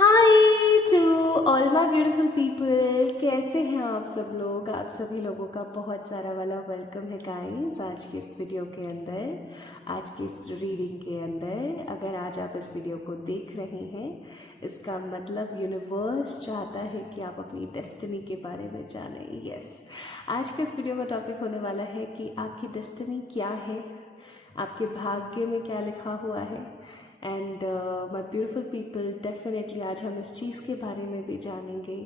Hi to all my beautiful people, कैसे हैं आप सब लोग। आप सभी लोगों का बहुत सारा वाला वेलकम है गाइस आज की इस वीडियो के अंदर, आज की इस रीडिंग के अंदर। अगर आज आप इस वीडियो को देख रहे हैं, इसका मतलब यूनिवर्स चाहता है कि आप अपनी डेस्टिनी के बारे में जानें। यस, आज के इस वीडियो का टॉपिक होने वाला है कि आपकी डेस्टिनी क्या है, आपके भाग्य में क्या लिखा हुआ है। And my beautiful people, definitely आज हम इस चीज़ के बारे में भी जानेंगे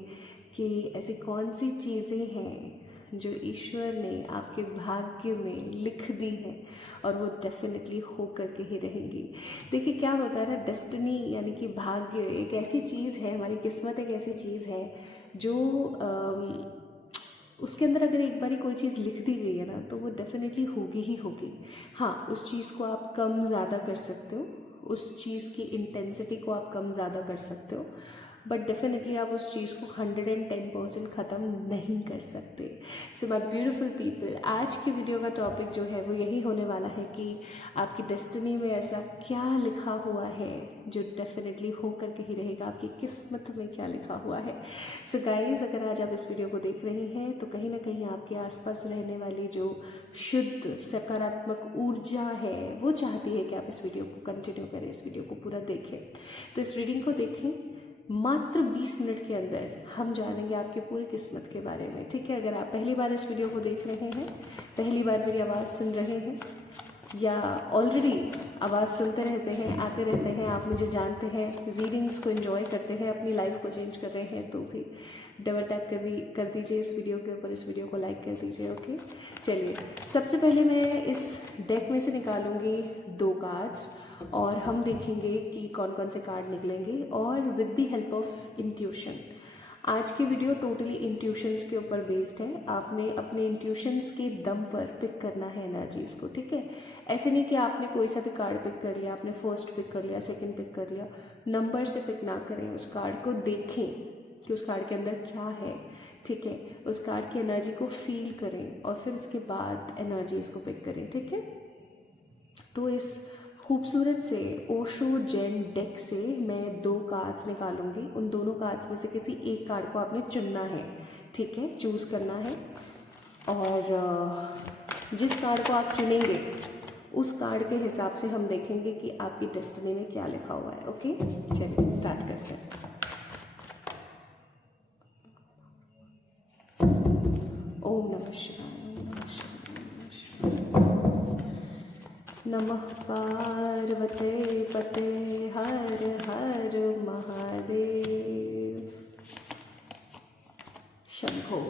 कि ऐसी कौन सी चीज़ें हैं जो ईश्वर ने आपके भाग्य में लिख दी हैं और वो डेफिनेटली होकर के ही रहेंगी। देखिए क्या होता है ना, डेस्टिनी यानी कि भाग्य एक ऐसी चीज़ है, हमारी किस्मत एक ऐसी चीज़ है जो उसके अंदर अगर एक बारी कोई चीज़ लिख दी गई है ना, तो वो डेफिनेटली होगी ही होगी। हाँ, उस चीज़ को आप कम ज़्यादा कर सकते हो, उस चीज़ की इंटेंसिटी को आप कम ज़्यादा कर सकते हो, बट डेफिनेटली आप उस चीज़ को 110% ख़त्म नहीं कर सकते। सो माय ब्यूटीफुल पीपल, आज की वीडियो का टॉपिक जो है वो यही होने वाला है कि आपकी डेस्टिनी में ऐसा क्या लिखा हुआ है जो डेफिनेटली होकर के ही रहेगा, आपकी किस्मत में क्या लिखा हुआ है। सो गाइस, अगर आज आप इस वीडियो को देख रहे हैं तो कहीं ना कहीं आपके आसपास रहने वाली जो शुद्ध सकारात्मक ऊर्जा है वो चाहती है कि आप इस वीडियो को कंटिन्यू करें, इस वीडियो को पूरा देखें। तो इस रीडिंग को देखें, मात्र 20 मिनट के अंदर हम जानेंगे आपके पूरी किस्मत के बारे में। ठीक है, अगर आप पहली बार इस वीडियो को देख रहे हैं, पहली बार मेरी आवाज़ सुन रहे हैं, या ऑलरेडी आवाज़ सुनते रहते हैं, आते रहते हैं, आप मुझे जानते हैं, रीडिंग्स को एंजॉय करते हैं, अपनी लाइफ को चेंज कर रहे हैं, तो भी डबल टैप कर दीजिए इस वीडियो के ऊपर, इस वीडियो को लाइक कर दीजिए। ओके, चलिए सबसे पहले मैं इस डेक में से निकालूंगी 2 कार्ड्स और हम देखेंगे कि कौन कौन से कार्ड निकलेंगे, और with the help of intuition. आज की वीडियो टोटली इंट्यूशंस के ऊपर बेस्ड है। आपने अपने इंट्यूशंस के दम पर पिक करना है एनर्जीज़ को। ठीक है, ऐसे नहीं कि आपने कोई सा भी कार्ड पिक कर लिया, आपने फर्स्ट पिक कर लिया, सेकंड पिक कर लिया, नंबर से पिक ना करें। उस कार्ड को देखें कि उस कार्ड के अंदर क्या है। ठीक है, उस कार्ड की एनर्जी को फील करें और फिर उसके बाद एनर्जीज़ को पिक करें। ठीक है, तो इस खूबसूरत से ओशो जेन डेक से मैं 2 कार्ड्स निकालूंगी। उन दोनों कार्ड्स में से किसी एक कार्ड को आपने चुनना है। ठीक है, चूज़ करना है, और जिस कार्ड को आप चुनेंगे उस कार्ड के हिसाब से हम देखेंगे कि आपकी डेस्टिनी में क्या लिखा हुआ है। ओके, चलिए स्टार्ट करते हैं। ओम नमः शिवाय, नमः पार्वते पते, हर हर महादेव, शंभो।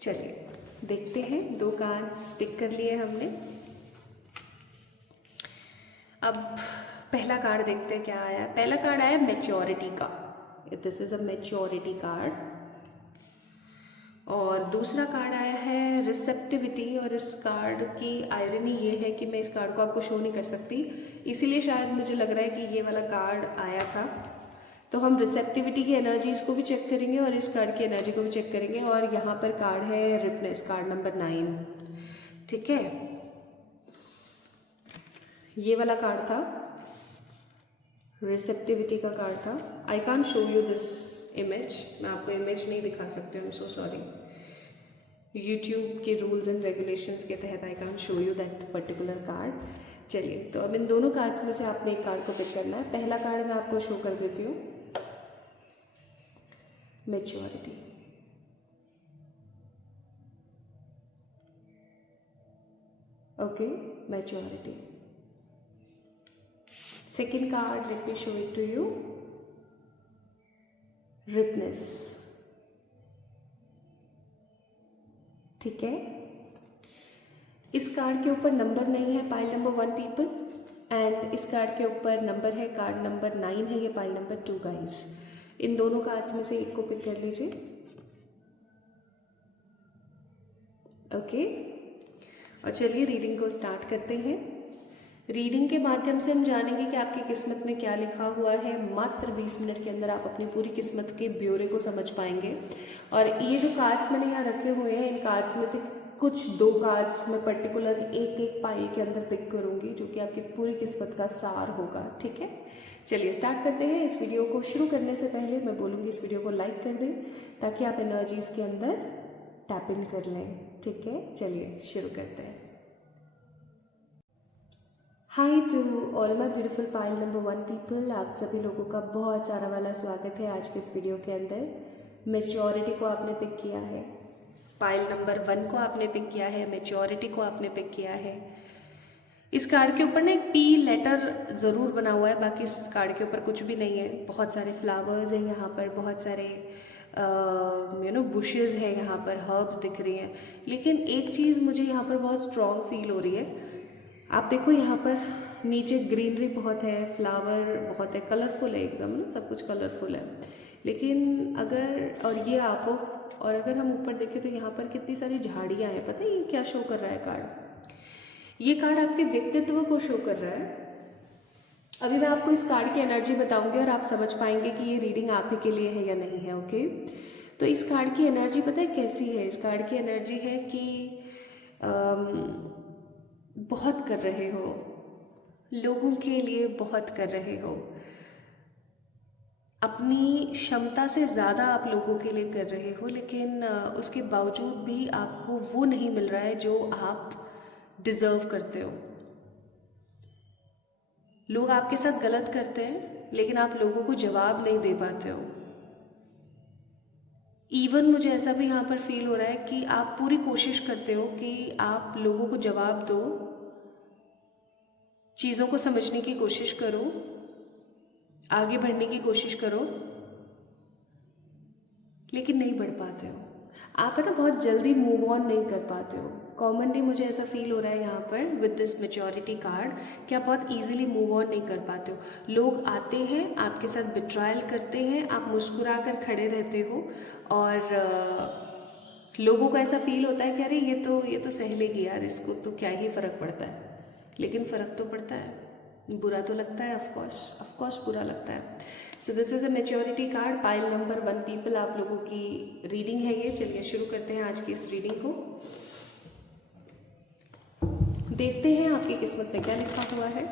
चलिए देखते हैं, 2 कार्ड्स पिक कर लिए हमने। अब पहला कार्ड देखते हैं क्या आया। पहला कार्ड आया मैच्योरिटी का, this is a maturity card. और दूसरा कार्ड आया है रिसेप्टिविटी, और इस कार्ड की आयरनी ये है कि मैं इस कार्ड को आपको शो नहीं कर सकती, इसीलिए शायद मुझे लग रहा है कि ये वाला कार्ड आया था। तो हम रिसेप्टिविटी की एनर्जीज को भी चेक करेंगे और इस कार्ड की एनर्जी को भी चेक करेंगे। और यहाँ पर कार्ड है रिपनेस, कार्ड नंबर 9। ठीक है, ये वाला कार्ड था, रिसेप्टिविटी का कार्ड था। I can't show you this image, मैं आपको इमेज नहीं दिखा सकती, I am so sorry. YouTube के रूल्स एंड रेगुलेशंस के तहत I can't show you that particular card. चलिए, तो अब इन दोनों कार्ड्स में से आपने एक कार्ड को पिक करना है। पहला कार्ड मैं आपको शो कर देती हूँ, maturity. Okay, maturity. Second card, let me show it to you, ripeness. ठीक है, इस कार्ड के ऊपर नंबर नहीं है, पाइल नंबर 1 पीपल, एंड इस कार्ड के ऊपर नंबर है, कार्ड नंबर 9 है, ये पाइल नंबर 2 गाइस। इन दोनों कार्ड्स में से एक को पिक कर लीजिए। ओके, और चलिए रीडिंग को स्टार्ट करते हैं। रीडिंग के माध्यम से हम जानेंगे कि आपकी किस्मत में क्या लिखा हुआ है। मात्र 20 मिनट के अंदर आप अपनी पूरी किस्मत के ब्यौरे को समझ पाएंगे। और ये जो कार्ड्स मैंने यहाँ रखे हुए हैं, इन कार्ड्स में से कुछ 2 कार्ड्स मैं पर्टिकुलर एक एक पाइल के अंदर पिक करूँगी जो कि आपकी पूरी किस्मत का सार होगा, ठीक है। चलिए स्टार्ट करते हैं। इस वीडियो को शुरू करने से पहले मैं बोलूँगी इस वीडियो को लाइक कर दें ताकि आप एनर्जीज़ के अंदर टैप इन कर लें, ठीक है। चलिए शुरू करते हैं। Hi to all my beautiful pile number 1 people, आप सभी लोगों का बहुत सारा वाला स्वागत है आज के इस वीडियो के अंदर। मेच्योरिटी को आपने पिक किया है, पाइल नंबर 1 को आपने पिक किया है, मेच्योरिटी को आपने पिक किया है। इस कार्ड के ऊपर ना एक पी लेटर ज़रूर बना हुआ है, बाकी इस कार्ड के ऊपर कुछ भी नहीं है। बहुत सारे फ्लावर्स हैं यहाँ पर, बहुत सारे बुशेज़ हैं यहाँ पर, हर्ब्स दिख रही हैं। लेकिन एक चीज़ मुझे यहाँ पर बहुत स्ट्रॉन्ग फील हो रही है। आप देखो यहाँ पर नीचे ग्रीनरी बहुत है, फ्लावर बहुत है, कलरफुल है एकदम ना, सब कुछ कलरफुल है। लेकिन अगर और ये आप और अगर हम ऊपर देखें तो यहाँ पर कितनी सारी झाड़ियाँ हैं। पता है ये क्या शो कर रहा है कार्ड? ये कार्ड आपके व्यक्तित्व को शो कर रहा है। अभी मैं आपको इस कार्ड की एनर्जी बताऊंगी और आप समझ पाएंगे कि ये रीडिंग आप ही के लिए है या नहीं है, ओके। तो इस कार्ड की एनर्जी पता है कैसी है? इस कार्ड की एनर्जी है कि बहुत कर रहे हो, लोगों के लिए बहुत कर रहे हो, अपनी क्षमता से ज़्यादा आप लोगों के लिए कर रहे हो, लेकिन उसके बावजूद भी आपको वो नहीं मिल रहा है जो आप डिज़र्व करते हो। लोग आपके साथ गलत करते हैं लेकिन आप लोगों को जवाब नहीं दे पाते हो। इवन मुझे ऐसा भी यहाँ पर फील हो रहा है कि आप पूरी कोशिश करते हो कि आप लोगों को जवाब दो, चीज़ों को समझने की कोशिश करो, आगे बढ़ने की कोशिश करो, लेकिन नहीं बढ़ पाते हो। आप है ना बहुत जल्दी मूव ऑन नहीं कर पाते हो। कॉमनली मुझे ऐसा फील हो रहा है यहाँ पर विद दिस मैच्योरिटी कार्ड कि आप बहुत इजीली मूव ऑन नहीं कर पाते हो। लोग आते हैं, आपके साथ बिट्रायल करते हैं, आप मुस्कुरा कर खड़े रहते हो और लोगों को ऐसा फील होता है कि अरे ये तो सह लेगी यार, इसको तो क्या ही फ़र्क पड़ता है। लेकिन फ़र्क तो पड़ता है, बुरा तो लगता है, ऑफ कोर्स बुरा लगता है। So this is a maturity card, pile number 1 people, आप लोगों की रीडिंग है ये। चलिए शुरू करते हैं आज की इस रीडिंग को। देखते हैं आपकी किस्मत में क्या लिखा हुआ है।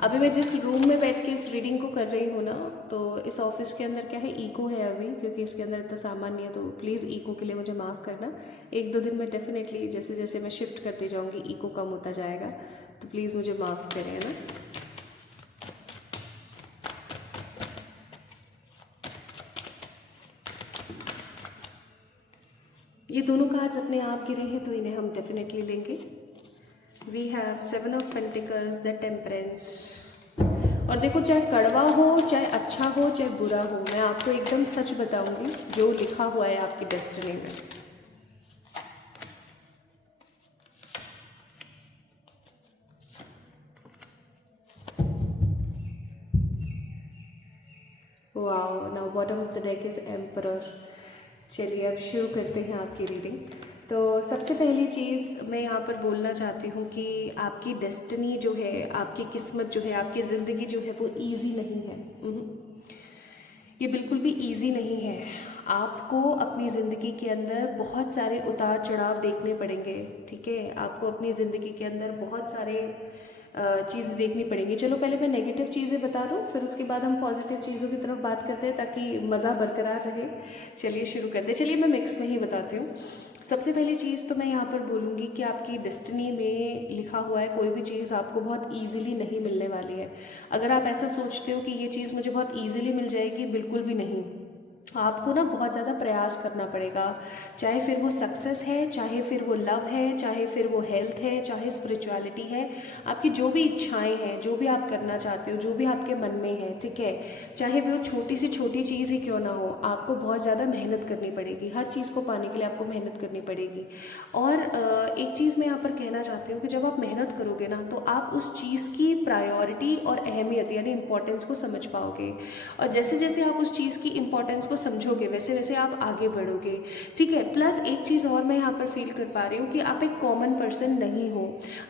अभी मैं जिस रूम में बैठ के इस रीडिंग को कर रही हूँ ना, तो इस ऑफिस के अंदर क्या है, इको है अभी, क्योंकि इसके अंदर इतना सामान नहीं है, तो प्लीज़ इको के लिए मुझे माफ़ करना। 1-2 दिन में डेफिनेटली जैसे जैसे मैं शिफ्ट करती जाऊँगी इको कम होता जाएगा, तो प्लीज़ मुझे माफ़ करें, है ना। ये दोनों कार्ड्स अपने आप गिरे हैं तो इन्हें हम डेफिनेटली लेंगे। We have 7 of pentacles, the temperance. और देखो, चाहे कड़वा हो, चाहे अच्छा हो, चाहे बुरा हो, मैं आपको एकदम सच बताऊंगी जो लिखा हुआ है आपकी डेस्टिनी में। Wow, now bottom of the deck is emperor. चलिए अब शुरू करते हैं आपकी रीडिंग। तो सबसे पहली चीज़ मैं यहाँ पर बोलना चाहती हूँ कि आपकी डेस्टिनी जो है, आपकी किस्मत जो है, आपकी ज़िंदगी जो है वो इजी नहीं है। ये बिल्कुल भी इजी नहीं है। आपको अपनी ज़िंदगी के अंदर बहुत सारे उतार चढ़ाव देखने पड़ेंगे, ठीक है। आपको अपनी ज़िंदगी के अंदर बहुत सारे चीज़ें देखनी पड़ेंगी। चलो पहले मैं नेगेटिव चीज़ें बता दूँ, फिर उसके बाद हम पॉजिटिव चीज़ों की तरफ बात करते हैं ताकि मज़ा बरकरार रहे। चलिए शुरू करते हैं। चलिए मैं मिक्स में ही बताती हूँ। सबसे पहली चीज़ तो मैं यहाँ पर बोलूँगी कि आपकी डेस्टिनी में लिखा हुआ है कोई भी चीज़ आपको बहुत ईजिली नहीं मिलने वाली है। अगर आप ऐसा सोचते हो कि ये चीज़ मुझे बहुत ईजिली मिल जाएगी, बिल्कुल भी नहीं। आपको ना बहुत ज़्यादा प्रयास करना पड़ेगा, चाहे फिर वो सक्सेस है, चाहे फिर वो लव है, चाहे फिर वो हेल्थ है, चाहे स्पिरिचुअलिटी है। आपकी जो भी इच्छाएं हैं, जो भी आप करना चाहते हो, जो भी आपके मन में है, ठीक है, चाहे वो छोटी सी छोटी चीज़ ही क्यों ना हो, आपको बहुत ज़्यादा मेहनत करनी पड़ेगी। हर चीज़ को पाने के लिए आपको मेहनत करनी पड़ेगी। और एक चीज़ मैं यहाँ पर कहना चाहती हूँ कि जब आप मेहनत करोगे ना, तो आप उस चीज़ की प्रायोरिटी और अहमियत यानी इम्पोर्टेंस को समझ पाओगे। और जैसे जैसे आप उस चीज़ की इम्पोर्टेंस उसको समझोगे वैसे वैसे आप आगे बढ़ोगे, ठीक है। प्लस एक चीज़ और मैं यहाँ पर फील कर पा रही हूँ कि आप एक कॉमन पर्सन नहीं हो।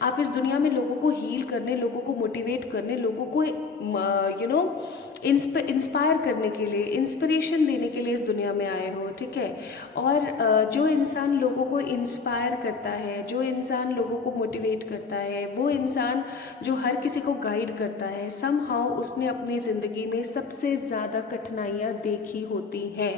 आप इस दुनिया में लोगों को हील करने, लोगों को मोटिवेट करने, लोगों को इंस्पायर करने के लिए, इंस्पिरेशन देने के लिए इस दुनिया में आए हो, ठीक है। और जो इंसान लोगों को इंस्पायर करता है, जो इंसान लोगों को मोटिवेट करता है, वो इंसान जो हर किसी को गाइड करता है, समहाउ उसने अपनी ज़िंदगी में सबसे ज़्यादा कठिनाइयाँ देखी होती हैं।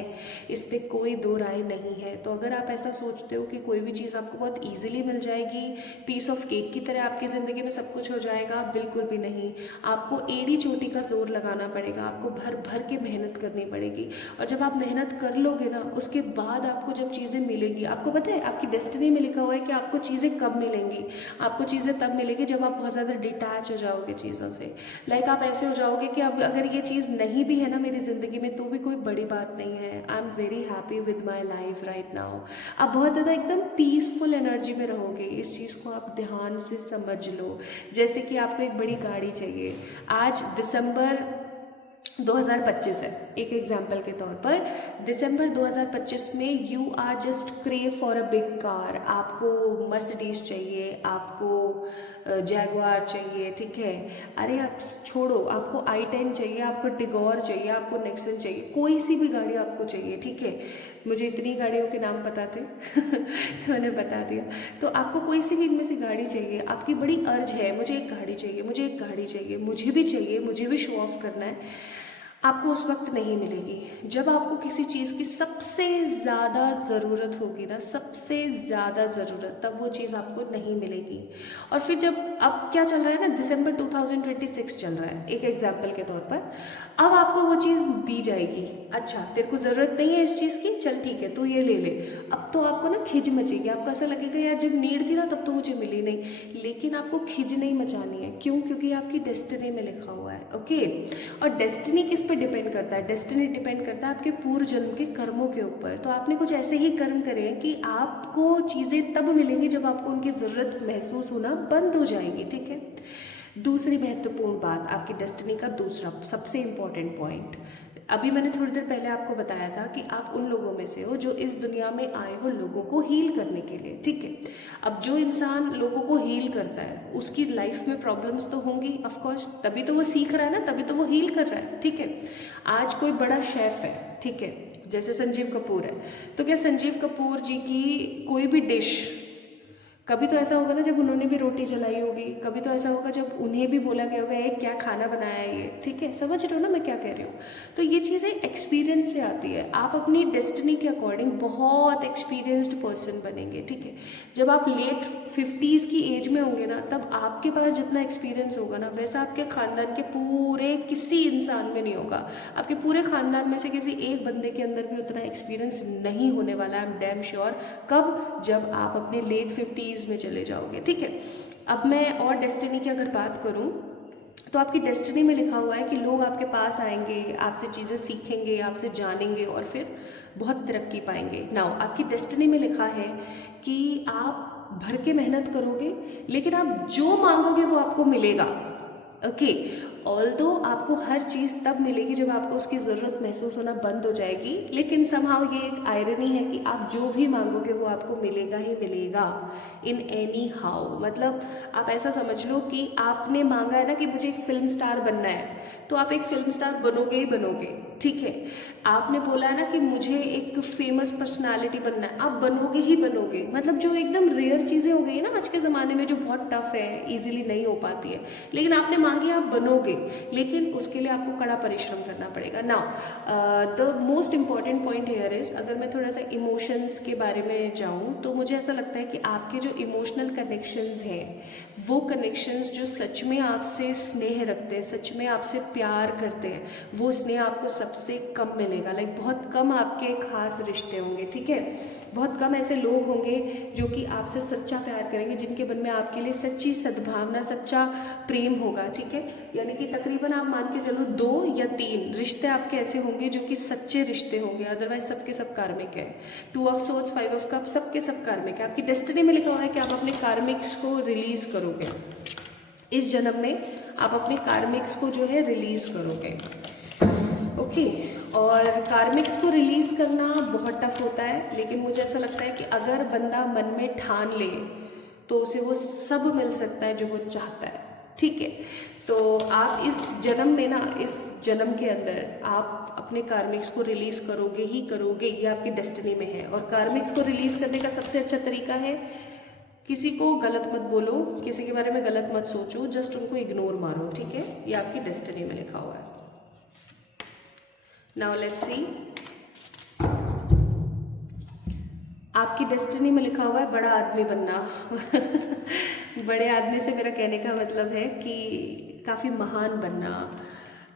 इस पे कोई दो राय नहीं है। तो अगर आप ऐसा सोचते हो कि कोई भी चीज़ आपको बहुत ईजिली मिल जाएगी, पीस ऑफ केक की तरह आपकी ज़िंदगी में सब कुछ हो जाएगा, बिल्कुल भी नहीं। आपको एड़ी चोटी का जोर लगाना पड़ेगा, आपको भर भर के मेहनत करनी पड़ेगी। और जब आप मेहनत कर लोगे ना, उसके बाद आपको जब चीज़ें मिलेंगी, आपको पता है आपकी डेस्टिनी में लिखा हुआ है कि आपको चीज़ें कब मिलेंगी। आपको चीज़ें तब मिलेगी जब आप बहुत ज़्यादा डिटैच हो जाओगे चीज़ों से। लाइक आप ऐसे हो जाओगे कि अब अगर ये चीज़ नहीं भी है ना मेरी ज़िंदगी में तो भी कोई बड़ी बात नहीं है। I am very happy with my life right now. आप बहुत ज़्यादा एकदम पीसफुल एनर्जी में रहोगे। इस चीज़ को आप ध्यान से समझ लो। जैसे कि आपको एक बड़ी गाड़ी चाहिए, आज दिसंबर 2025 है, एक एग्जाम्पल के तौर पर दिसंबर 2025 में you are just crave for a big car. आपको मर्सिडीज चाहिए, आपको जैगवार चाहिए, ठीक है। अरे आप छोड़ो, आपको i10 चाहिए, आपको टिगोर चाहिए, आपको नेक्सन चाहिए, कोई सी भी गाड़ी आपको चाहिए, ठीक है। मुझे इतनी गाड़ियों के नाम पता थे तो मैंने बता दिया। तो आपको कोई सी भी इनमें से गाड़ी चाहिए, आपकी बड़ी अर्ज है मुझे एक गाड़ी चाहिए, मुझे एक गाड़ी चाहिए, मुझे भी चाहिए, मुझे भी शो ऑफ करना है। आपको उस वक्त नहीं मिलेगी। जब आपको किसी चीज़ की सबसे ज़्यादा ज़रूरत होगी ना, सबसे ज़्यादा ज़रूरत, तब वो चीज़ आपको नहीं मिलेगी। और फिर जब अब क्या चल रहा है ना, दिसंबर 2026 चल रहा है एक एग्जाम्पल के तौर पर, अब आपको वो चीज़ दी जाएगी। अच्छा तेरे को ज़रूरत नहीं है इस चीज़ की, चल ठीक है तू ये ले ले। अब तो आपको ना खिज मचेगी, आपको ऐसा लगेगा यार जब नीड थी ना तब तो मुझे मिली नहीं। लेकिन आपको खिज नहीं मचानी है, क्यों? क्योंकि आपकी डेस्टिनी में लिखा हुआ है, ओके। और डेस्टिनी किस पर डिपेंड करता है? डेस्टिनी डिपेंड करता है आपके पूर्व जन्म के कर्मों के ऊपर। तो आपने कुछ ऐसे ही कर्म करे कि आपको चीज़ें तब मिलेंगी जब आपको उनकी ज़रूरत महसूस होना बंद हो जाएगी, ठीक है। दूसरी महत्वपूर्ण बात, आपकी डेस्टिनी का दूसरा सबसे इम्पॉर्टेंट पॉइंट, अभी मैंने थोड़ी देर पहले आपको बताया था कि आप उन लोगों में से हो जो इस दुनिया में आए हो लोगों को हील करने के लिए, ठीक है। अब जो इंसान लोगों को हील करता है उसकी लाइफ में प्रॉब्लम्स तो होंगी ऑफकोर्स, तभी तो वो सीख रहा है ना, तभी तो वो हील कर रहा है, ठीक है। आज कोई बड़ा शेफ है, ठीक है, जैसे संजीव कपूर है, तो क्या संजीव कपूर जी की कोई भी डिश, कभी तो ऐसा होगा ना जब उन्होंने भी रोटी जलाई होगी, कभी तो ऐसा होगा जब उन्हें भी बोला गया होगा ये क्या खाना बनाया है ये, ठीक है। समझ रहे हो ना मैं क्या कह रही हूँ? तो ये चीज़ें एक्सपीरियंस से आती है। आप अपनी डेस्टिनी के अकॉर्डिंग बहुत एक्सपीरियंस्ड पर्सन बनेंगे, ठीक है। जब आप लेट 50s की एज में होंगे ना, तब आपके पास जितना एक्सपीरियंस होगा ना वैसा आपके ख़ानदान के पूरे किसी इंसान में नहीं होगा। आपके पूरे ख़ानदान में से किसी एक बंदे के अंदर भी उतना एक्सपीरियंस नहीं होने वाला, आई एम डैम श्योर। कब? जब आप अपने लेट 50s में चले जाओगे, ठीक है। अब मैं और डेस्टिनी की अगर बात करूं तो आपकी डेस्टिनी में लिखा हुआ है कि लोग आपके पास आएंगे, आपसे चीज़ें सीखेंगे, आपसे जानेंगे और फिर बहुत तरक्की पाएंगे। नाउ आपकी डेस्टिनी में लिखा है कि आप भर के मेहनत करोगे, लेकिन आप जो मांगोगे वो आपको मिलेगा, ओके। ऑल्दो आपको हर चीज़ तब मिलेगी जब आपको उसकी ज़रूरत महसूस होना बंद हो जाएगी, लेकिन समहाउ ये एक आयरनी है कि आप जो भी मांगोगे वो आपको मिलेगा ही मिलेगा, इन एनी हाउ। मतलब आप ऐसा समझ लो कि आपने मांगा है ना कि मुझे एक फिल्म स्टार बनना है, तो आप एक फिल्म स्टार बनोगे ही बनोगे, ठीक है। आपने बोला है ना कि मुझे एक फेमस पर्सनालिटी बनना है, आप बनोगे ही बनोगे। मतलब जो एकदम रेयर चीज़ें हो गई ना आज के ज़माने में, जो बहुत टफ है, इजीली नहीं हो पाती है, लेकिन आपने मांगी, आप बनोगे, लेकिन उसके लिए आपको कड़ा परिश्रम करना पड़ेगा। Now the most important point here is, अगर मैं थोड़ा सा इमोशंस के बारे में जाऊँ तो मुझे ऐसा लगता है कि आपके जो इमोशनल कनेक्शंस हैं, वो कनेक्शंस जो सच में आपसे स्नेह रखते हैं, सच में आपसे प्यार करते हैं, वो स्नेह आपको सबसे कम मिलेगा। लाइक बहुत कम आपके खास रिश्ते होंगे, ठीक है। बहुत कम ऐसे लोग होंगे जो कि आपसे सच्चा प्यार करेंगे, जिनके मन में आपके लिए सच्ची सद्भावना, सच्चा प्रेम होगा, ठीक है। यानी कि तकरीबन आप मान के चलो 2 या 3 रिश्ते आपके ऐसे होंगे जो कि सच्चे रिश्ते होंगे, अदरवाइज सबके सब कार्मिक है। 2 ऑफ सोर्ड्स, 5 ऑफ कप, सबके सब कार्मिक है। आपकी डेस्टिनी में लिखा हुआ है कि आप अपने कार्मिक्स को रिलीज करोगे इस जन्म में, आप अपने कार्मिक्स को जो है रिलीज करोगे, ओके। ओके। और कार्मिक्स को रिलीज़ करना बहुत टफ होता है, लेकिन मुझे ऐसा लगता है कि अगर बंदा मन में ठान ले तो उसे वो सब मिल सकता है जो वो चाहता है, ठीक है। तो आप इस जन्म में ना, इस जन्म के अंदर आप अपने कार्मिक्स को रिलीज़ करोगे ही करोगे, ये आपकी डेस्टिनी में है। और कार्मिक्स को रिलीज़ करने का सबसे अच्छा तरीका है, किसी को गलत मत बोलो, किसी के बारे में गलत मत सोचो, जस्ट उनको इग्नोर मारो, ठीक है। ये आपकी डेस्टिनी में लिखा हुआ है। नाउ लेट्स सी, आपकी डेस्टिनी में लिखा हुआ है बड़ा आदमी बनना। बड़े आदमी से मेरा कहने का मतलब है कि काफ़ी महान बनना,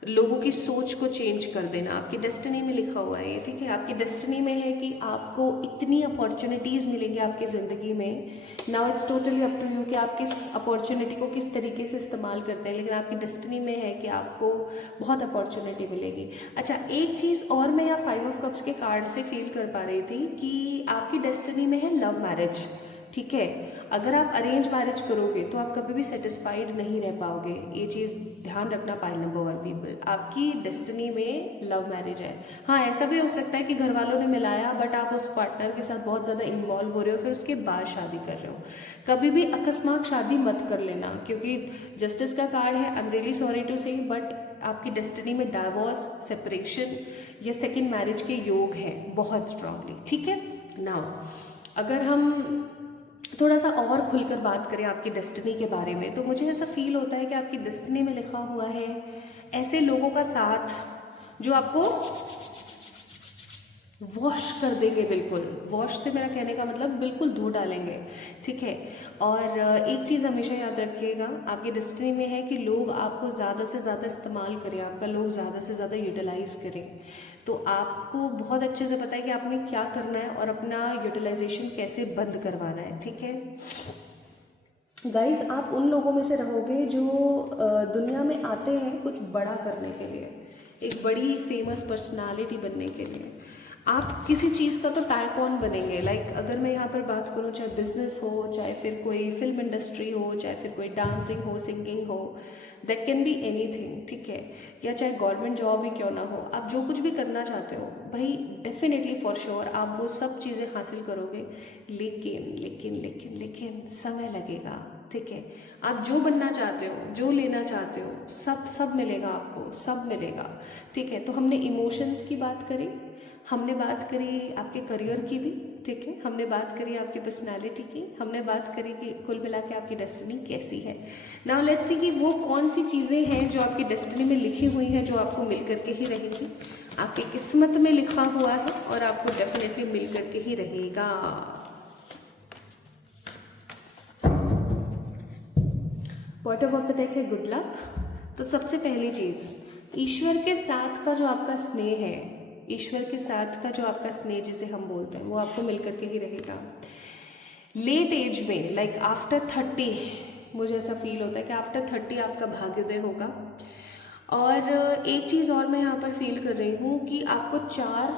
लोगों की सोच को चेंज कर देना, आपकी डेस्टिनी में लिखा हुआ है ये, ठीक है। आपकी डेस्टिनी में है कि आपको इतनी अपॉर्चुनिटीज़ मिलेंगी आपकी ज़िंदगी में। Now it's totally up to you कि आप किस अपॉर्चुनिटी को किस तरीके से इस्तेमाल करते हैं, लेकिन आपकी डेस्टिनी में है कि आपको बहुत अपॉर्चुनिटी मिलेगी। अच्छा, एक चीज़ और मैं यहाँ 5 ऑफ कप्स के कार्ड से फील कर पा रही थी कि आपकी डेस्टिनी में है लव मैरिज, ठीक है। अगर आप अरेंज मैरिज करोगे तो आप कभी भी सेटिस्फाइड नहीं रह पाओगे, ये चीज़ ध्यान रखना। पाइल नंबर 1 पीपल, आपकी डेस्टिनी में लव मैरिज है। हाँ, ऐसा भी हो सकता है कि घर वालों ने मिलाया, बट आप उस पार्टनर के साथ बहुत ज़्यादा इन्वॉल्व हो रहे हो, फिर उसके बाद शादी कर रहे हो। कभी भी अकस्मात शादी मत कर लेना, क्योंकि जस्टिस का कार्ड है। I am really sorry to say, but आपकी डेस्टिनी में डाइवोर्स, सेपरेशन या सेकेंड मैरिज के योग हैं बहुत स्ट्रांगली, ठीक है। नाउ अगर हम थोड़ा सा और खुलकर बात करें आपकी डेस्टिनी के बारे में, तो मुझे ऐसा फील होता है कि आपकी डेस्टिनी में लिखा हुआ है ऐसे लोगों का साथ जो आपको वॉश कर देंगे, बिल्कुल वॉश से मेरा कहने का मतलब बिल्कुल धो डालेंगे, ठीक है। और एक चीज़ हमेशा याद रखिएगा, आपकी डेस्टिनी में है कि लोग आपको ज़्यादा से ज़्यादा इस्तेमाल करें, आपका लोग ज़्यादा से ज़्यादा यूटिलाइज करें। तो आपको बहुत अच्छे से पता है कि आपने क्या करना है और अपना यूटिलाइजेशन कैसे बंद करवाना है, ठीक है। गाइज, आप उन लोगों में से रहोगे जो दुनिया में आते हैं कुछ बड़ा करने के लिए, एक बड़ी फेमस पर्सनालिटी बनने के लिए। आप किसी चीज़ का तो टाइकॉन बनेंगे। लाइक अगर मैं यहाँ पर बात करूँ, चाहे बिजनेस हो, चाहे फिर कोई फिल्म इंडस्ट्री हो, चाहे फिर कोई डांसिंग हो, सिंगिंग हो, दैट कैन बी एनीथिंग, ठीक है। या चाहे गवर्नमेंट जॉब ही क्यों ना हो, आप जो कुछ भी करना चाहते हो भाई, डेफिनेटली फॉर श्योर आप वो सब चीज़ें हासिल करोगे। लेकिन लेकिन लेकिन लेकिन समय लगेगा, ठीक है। आप जो बनना चाहते हो, जो लेना चाहते हो, सब सब मिलेगा आपको, सब मिलेगा, ठीक है। तो हमने इमोशंस की बात करी, हमने बात करी आपके करियर की भी, ठीक है। हमने बात करी आपकी पर्सनालिटी की, हमने बात करी कि कुल मिला के आपकी डेस्टिनी कैसी है। नाउ लेट्स सी कि वो कौन सी चीज़ें हैं जो आपकी डेस्टिनी में लिखी हुई हैं, जो आपको मिल करके ही रहेंगी, आपकी किस्मत में लिखा हुआ है और आपको डेफिनेटली मिल करके ही रहेगा। बॉटम ऑफ द डेक है गुड लक। तो सबसे पहली चीज़, ईश्वर के साथ का जो आपका स्नेह है, ईश्वर के साथ का जो आपका स्नेह जिसे हम बोलते हैं, वो आपको मिल करके ही रहेगा। लेट एज में, लाइक आफ्टर 30, मुझे ऐसा फील होता है कि आफ्टर 30 आपका भाग्योदय होगा। और एक चीज़ और मैं यहाँ पर फील कर रही हूँ कि आपको 4,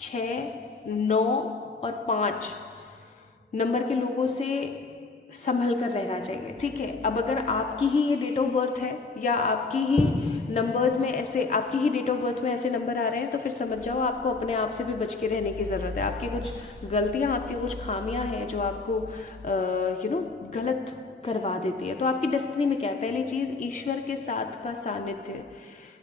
6, 9 और 5 नंबर के लोगों से संभल कर रहना चाहिए, ठीक है। अब अगर आपकी ही ये डेट ऑफ बर्थ है या आपकी ही नंबर्स में ऐसे, आपकी ही डेट ऑफ बर्थ में ऐसे नंबर आ रहे हैं, तो फिर समझ जाओ आपको अपने आप से भी बच के रहने की ज़रूरत है। आपकी कुछ गलतियाँ, आपकी कुछ खामियां हैं जो आपको गलत करवा देती है। तो आपकी डेस्टिनी में क्या है? पहली चीज़, ईश्वर के साथ का सानिध्य।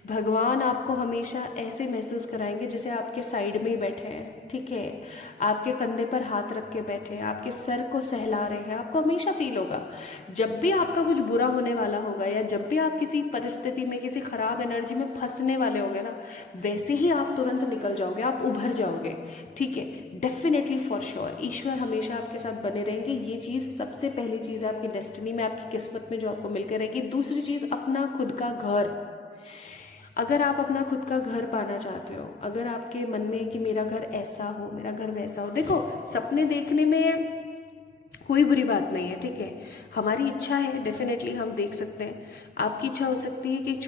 भगवान आपको हमेशा ऐसे महसूस कराएंगे जैसे आपके साइड में ही बैठे हैं, ठीक है। आपके कंधे पर हाथ रख के बैठे हैं, आपके सर को सहला रहे हैं। आपको हमेशा फील होगा जब भी आपका कुछ बुरा होने वाला होगा, या जब भी आप किसी परिस्थिति में, किसी खराब एनर्जी में फंसने वाले होंगे ना, वैसे ही आप तुरंत निकल जाओगे, आप उभर जाओगे, ठीक है। डेफिनेटली फॉर श्योर ईश्वर हमेशा आपके साथ बने रहेंगे। ये चीज़ सबसे पहली चीज़ है आपकी डेस्टिनी में, आपकी किस्मत में जो आपको मिलकर रहेगी। दूसरी चीज़, अपना खुद का घर। अगर आप अपना खुद का घर पाना चाहते हो, अगर आपके मन में कि मेरा घर ऐसा हो, मेरा घर वैसा हो, देखो सपने देखने में कोई बुरी बात नहीं है, ठीक है। हमारी इच्छा है, डेफिनेटली हम देख सकते हैं। आपकी इच्छा हो सकती है कि एक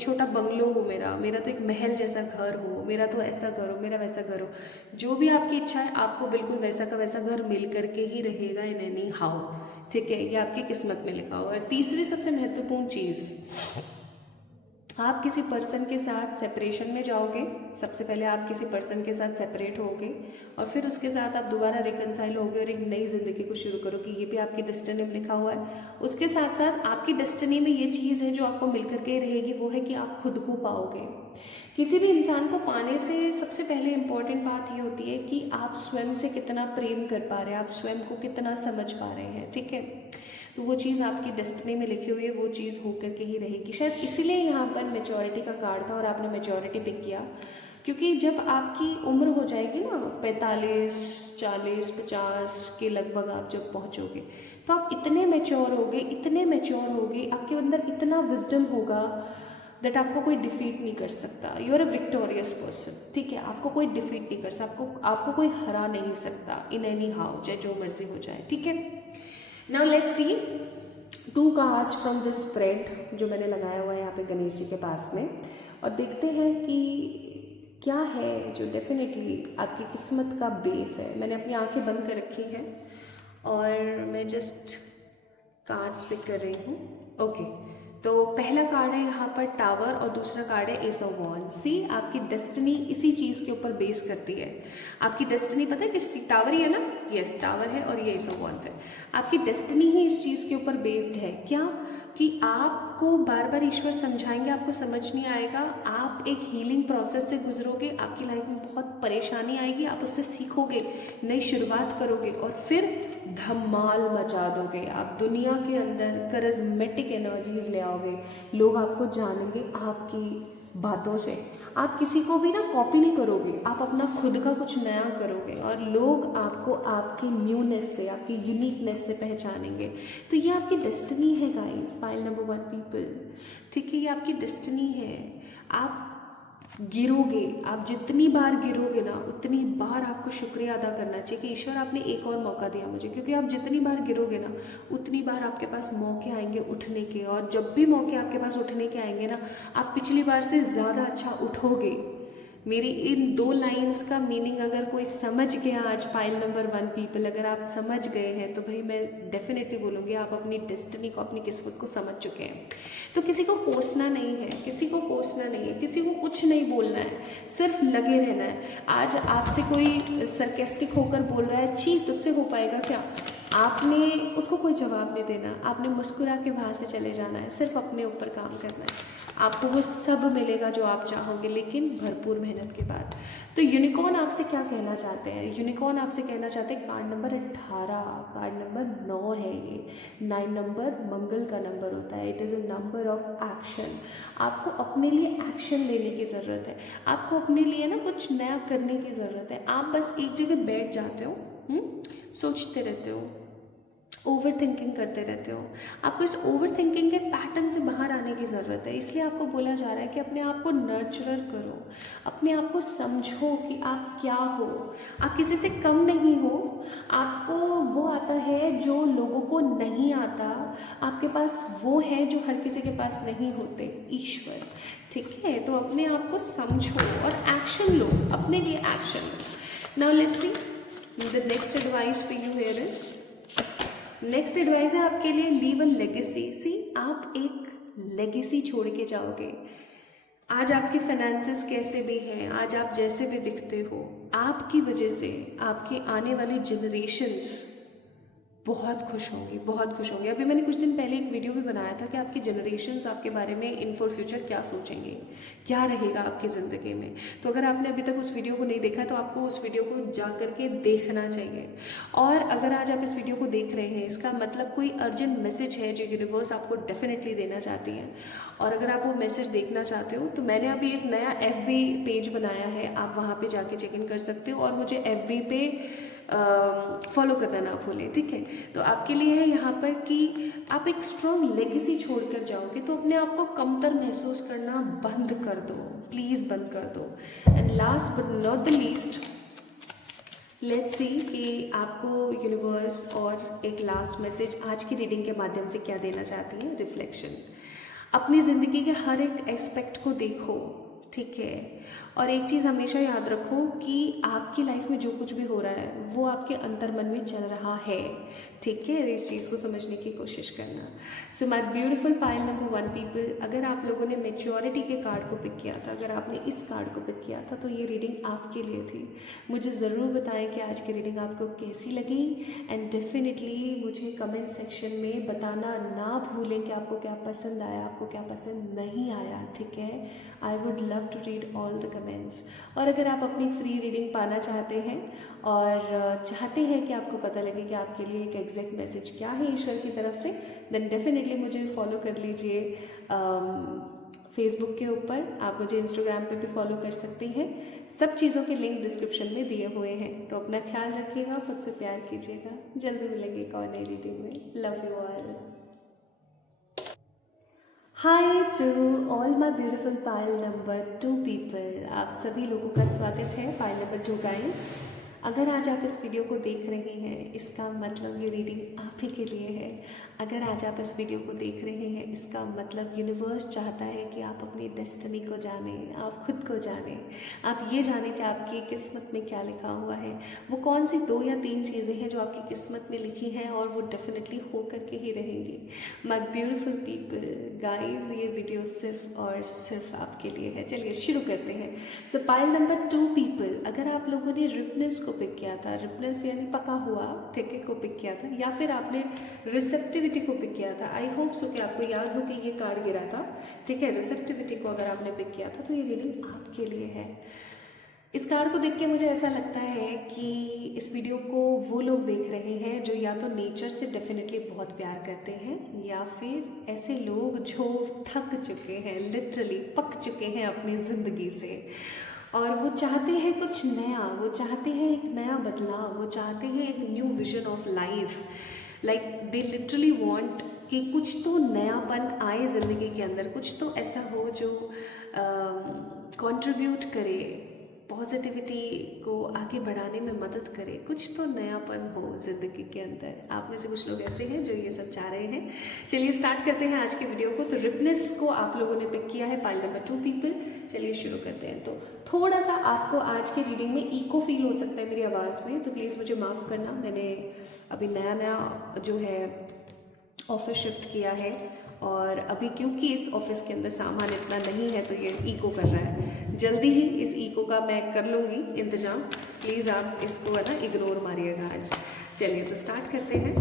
छोटा बंगलो हो, मेरा तो एक महल जैसा घर हो, मेरा तो ऐसा घर हो, मेरा वैसा घर हो। जो भी आपकी इच्छा है, आपको बिल्कुल वैसा का वैसा घर मिल करके ही रहेगा इन एनी हाउ, ठीक है। ये आपकी किस्मत में लिखा हुआ है। तीसरी सबसे महत्वपूर्ण चीज़, आप किसी पर्सन के साथ सेपरेशन में जाओगे, सबसे पहले आप किसी पर्सन के साथ सेपरेट होगे और फिर उसके साथ आप दोबारा रिकनसाइल होगे और एक नई ज़िंदगी को शुरू करोगे। ये भी आपकी डेस्टिनी में लिखा हुआ है। उसके साथ साथ आपकी डेस्टिनी में ये चीज़ है जो आपको मिल करके रहेगी, वो है कि आप खुद को पाओगे। किसी भी इंसान को पाने से सबसे पहले इम्पॉर्टेंट बात ये होती है कि आप स्वयं से कितना प्रेम कर पा रहे हैं, आप स्वयं को कितना समझ पा रहे हैं, ठीक है। तो वो चीज़ आपकी डेस्टिनी में लिखी हुई है, वो चीज़ होकर के ही रहेगी। शायद इसीलिए यहाँ पर मैच्योरिटी का कार्ड था और आपने मैच्योरिटी पिक किया, क्योंकि जब आपकी उम्र हो जाएगी ना 45, 40, 50 के लगभग आप जब पहुँचोगे तो आप इतने मैच्योर होगे, इतने मैच्योर होगे, आपके अंदर इतना विजडम होगा दैट आपको कोई डिफीट नहीं कर सकता। You are a victorious person, ठीक है। आपको कोई डिफीट नहीं कर सकता, आपको कोई हरा नहीं सकता इन एनी हाउ, चाहे जो मर्जी हो जाए, ठीक है। Now let's C 2 cards from this spread जो मैंने लगाया हुआ है यहाँ पे गणेश जी के पास में, और देखते हैं कि क्या है जो डेफिनेटली आपकी किस्मत का बेस है। मैंने अपनी आंखें बंद कर रखी हैं और मैं जस्ट कार्ड्स पिक कर रही हूँ। ओके, तो पहला कार्ड है यहाँ पर टावर और दूसरा कार्ड है एस ऑफ वॉन्ड्स। सी आपकी डेस्टिनी इसी चीज़ के ऊपर बेस करती है। आपकी डेस्टिनी पता है किस चीज़, टावर ही है ना, यस टावर है और ये एस ऑफ वॉन्ड्स है। आपकी डेस्टिनी ही इस चीज़ के ऊपर बेस्ड है, क्या कि आपको बार बार ईश्वर समझाएंगे, आपको समझ नहीं आएगा, आप एक हीलिंग प्रोसेस से गुजरोगे, आपकी लाइफ में बहुत परेशानी आएगी, आप उससे सीखोगे, नई शुरुआत करोगे और फिर धमाल मचा दोगे। आप दुनिया के अंदर करिज्मेटिक एनर्जीज ले आओगे, लोग आपको जानेंगे आपकी बातों से। आप किसी को भी ना कॉपी नहीं करोगे, आप अपना खुद का कुछ नया करोगे और लोग आपको आपकी न्यूनेस से, आपकी यूनिकनेस से पहचानेंगे। तो ये आपकी डेस्टिनी है गाइस, पाइल नंबर 1 पीपल, ठीक है। ये आपकी डेस्टिनी है। आप गिरोगे, आप जितनी बार गिरोगे ना उतनी बार आपको शुक्रिया अदा करना चाहिए कि ईश्वर आपने एक और मौका दिया मुझे, क्योंकि आप जितनी बार गिरोगे ना उतनी बार आपके पास मौके आएंगे उठने के, और जब भी मौके आपके पास उठने के आएंगे ना आप पिछली बार से ज़्यादा अच्छा उठोगे। मेरी इन 2 लाइंस का मीनिंग अगर कोई समझ गया आज, पाइल नंबर 1 पीपल, अगर आप समझ गए हैं तो भाई मैं डेफिनेटली बोलूँगी आप अपनी डेस्टिनी को, अपनी किस्मत को समझ चुके हैं। तो किसी को कोसना नहीं है, किसी को कोसना नहीं है, किसी को कुछ नहीं बोलना है, सिर्फ लगे रहना है। आज आपसे कोई सरकेस्टिक होकर बोल रहा है छी तुझसे हो पाएगा क्या, आपने उसको कोई जवाब नहीं देना, आपने मुस्कुरा के वहाँ से चले जाना है, सिर्फ अपने ऊपर काम करना है। आपको वो सब मिलेगा जो आप चाहोगे, लेकिन भरपूर मेहनत के बाद। तो यूनिकॉर्न आपसे क्या कहना चाहते हैं, यूनिकॉर्न आपसे कहना चाहते हैं कार्ड नंबर 18, कार्ड नंबर 9 है ये। 9 नंबर मंगल का नंबर होता है, it is a number of action. आपको अपने लिए एक्शन लेने की ज़रूरत है, आपको अपने लिए ना कुछ नया करने की ज़रूरत है। आप बस एक जगह बैठ जाते हो, सोचते रहते हो, ओवर थिंकिंग करते रहते हो। आपको इस ओवर थिंकिंग के पैटर्न से बाहर आने की ज़रूरत है। इसलिए आपको बोला जा रहा है कि अपने आप को नर्चर करो, अपने आप को समझो कि आप क्या हो। आप किसी से कम नहीं हो, आपको वो आता है जो लोगों को नहीं आता, आपके पास वो है जो हर किसी के पास नहीं होते, ईश्वर, ठीक है। तो अपने आप को समझो और एक्शन लो, अपने लिए action low. Now let's see the next advice for you here is, next advice है आपके लिए लीव अ लेगेसी। सी आप एक लेगेसी छोड़ के जाओगे। आज आपके फाइनेंसेस कैसे भी हैं, आज आप जैसे भी दिखते हो, आपकी वजह से आपके आने वाली जनरेशन्स बहुत खुश होंगी, बहुत खुश होंगे। अभी मैंने कुछ दिन पहले एक वीडियो भी बनाया था कि आपकी जनरेशन्स आपके बारे में इन फॉर फ्यूचर क्या सोचेंगे, क्या रहेगा आपकी ज़िंदगी में। तो अगर आपने अभी तक उस वीडियो को नहीं देखा तो आपको उस वीडियो को जा कर के देखना चाहिए। और अगर आज आप इस वीडियो को देख रहे हैं, इसका मतलब कोई अर्जेंट मैसेज है जो यूनिवर्स आपको डेफिनेटली देना चाहती है। और अगर आप वो मैसेज देखना चाहते हो तो मैंने अभी एक नया FB पेज बनाया है, आप वहाँ पर जाके चेक इन कर सकते हो और मुझे FB पे फॉलो करना ना भूलें, ठीक है। तो आपके लिए है यहाँ पर कि आप एक स्ट्रॉन्ग लेगेसी छोड़ कर जाओगे तो अपने आप को कमतर महसूस करना बंद कर दो, प्लीज़ बंद कर दो। And last but not the least, let's see कि आपको यूनिवर्स और एक लास्ट मैसेज आज की रीडिंग के माध्यम से क्या देना चाहती है। रिफ्लेक्शन, अपनी ज़िंदगी के हर एक एस्पेक्ट को देखो, ठीक है। और एक चीज़ हमेशा याद रखो कि आपकी लाइफ में जो कुछ भी हो रहा है वो आपके अंतर मन में चल रहा है, ठीक है। इस चीज़ को समझने की कोशिश करना। So my beautiful pile number 1 people, अगर आप लोगों ने मैच्योरिटी के कार्ड को पिक किया था, अगर आपने इस कार्ड को पिक किया था, तो ये रीडिंग आपके लिए थी। मुझे ज़रूर बताएं कि आज की रीडिंग आपको कैसी लगी, एंड डेफिनेटली मुझे कमेंट सेक्शन में बताना ना भूलें कि आपको क्या पसंद आया, आपको क्या पसंद नहीं आया, ठीक है। I would love to read all the comments. और अगर आप अपनी फ्री रीडिंग पाना चाहते हैं और चाहते हैं कि आपको पता लगे कि आपके लिए एक एग्जैक्ट मैसेज क्या है ईश्वर की तरफ से, देन डेफिनेटली मुझे फॉलो कर लीजिए फेसबुक के ऊपर। आप मुझे इंस्टाग्राम पे भी फॉलो कर सकती हैं। सब चीज़ों के लिंक डिस्क्रिप्शन में दिए हुए हैं। तो अपना ख्याल रखिएगा, खुद से प्यार कीजिएगा। जल्दी मिलेंगे एक और नई रीडिंग में। Love you all. Hi to all my beautiful pile number 2 people, आप सभी लोगों का स्वागत है पाइल नंबर 2 गाइस। अगर आज आप इस वीडियो को देख रहे हैं, इसका मतलब ये रीडिंग आप ही के लिए है। अगर आज आप इस वीडियो को देख रहे हैं, इसका मतलब यूनिवर्स चाहता है कि आप अपनी डेस्टिनी को जानें, आप खुद को जानें, आप ये जानें कि आपकी किस्मत में क्या लिखा हुआ है। वो कौन सी 2 या 3 चीज़ें हैं जो आपकी किस्मत में लिखी हैं और वो डेफिनेटली हो करके ही रहेंगी। माय ब्यूटीफुल पीपल गाइस, ये वीडियो सिर्फ और सिर्फ आपके लिए है। चलिए शुरू करते हैं। सो पाइल नंबर 2 पीपल, अगर आप लोगों ने रिपनेस को पिक किया था, रिपनेस यानी पका हुआ, ठीक है, को पिक किया था, या फिर आपने रिसेप्टिविटी को पिक किया था, आई होप सो कि आपको याद हो कि ये कार्ड गिरा था, ठीक है। रिसेप्टिविटी को अगर आपने पिक किया था तो ये रीडिंग आपके लिए है। इस कार्ड को देख के मुझे ऐसा लगता है कि इस वीडियो को वो लोग देख रहे हैं जो या तो नेचर से डेफिनेटली बहुत प्यार करते हैं, या फिर ऐसे लोग जो थक चुके हैं, लिटरली पक चुके हैं अपनी ज़िंदगी से, और वो चाहते हैं कुछ नया, वो चाहते हैं एक नया बदलाव, वो चाहते हैं एक new vision of life. Like they literally want कि कुछ तो नयापन आए ज़िंदगी के अंदर, कुछ तो ऐसा हो जो कंट्रीब्यूट करे, पॉजिटिविटी को आगे बढ़ाने में मदद करे, कुछ तो नयापन हो ज़िंदगी के अंदर। आप में से कुछ लोग ऐसे हैं जो ये सब चाह रहे हैं। चलिए स्टार्ट करते हैं आज के वीडियो को। तो रिपनेस को आप लोगों ने पिक किया है, पाइल नंबर 2 पीपल। चलिए शुरू करते हैं। तो थोड़ा सा आपको आज की रीडिंग में इको फील हो सकता है मेरी आवाज़ में, तो प्लीज़ मुझे माफ़ करना। मैंने अभी नया जो है ऑफिस शिफ्ट किया है, और अभी क्योंकि इस ऑफिस के अंदर सामान इतना नहीं है तो ये इको कर रहा है। जल्दी ही इस इको का मैं कर लूँगी इंतज़ाम, प्लीज़ आप इसको है ना इग्नोर मारिएगा आज। चलिए तो स्टार्ट करते हैं।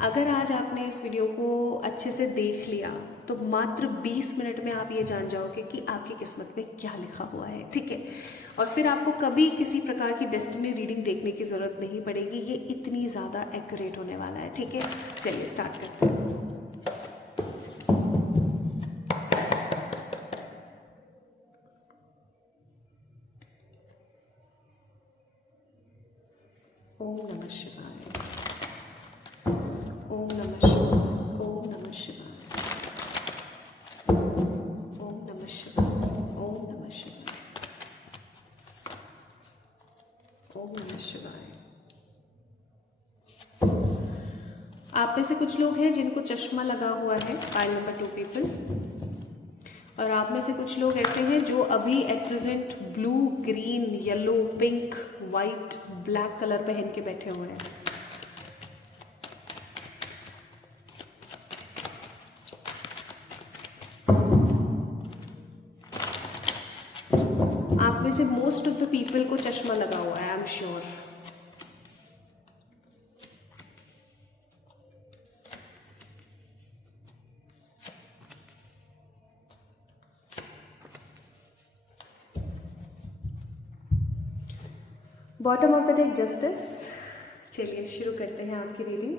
अगर आज आपने इस वीडियो को अच्छे से देख लिया तो मात्र 20 मिनट में आप ये जान जाओगे कि आपकी किस्मत में क्या लिखा हुआ है, ठीक है। और फिर आपको कभी किसी प्रकार की डेस्टिनी रीडिंग देखने की ज़रूरत नहीं पड़ेगी, ये इतनी ज़्यादा एक्यूरेट होने वाला है, ठीक है। चलिए स्टार्ट करते हैं। ओम नमः शिवाय, ओम नमः शिवाय, ओम नमः शिवाय, ओम नमः शिवाय, ओम नमः शिवाय, ओम नमः शिवाय। आप में से कुछ लोग हैं जिनको चश्मा लगा हुआ है, पाइल नंबर 2 पीपल, और आप में से कुछ लोग ऐसे हैं जो अभी at present blue, green, yellow, pink, white, black colour पहन के बैठे हुए हैं। आप में से मोस्ट ऑफ द पीपल को चश्मा लगा हुआ है, I am sure. Bottom of the deck justice. चलिए शुरू करते हैं आपकी रीडिंग।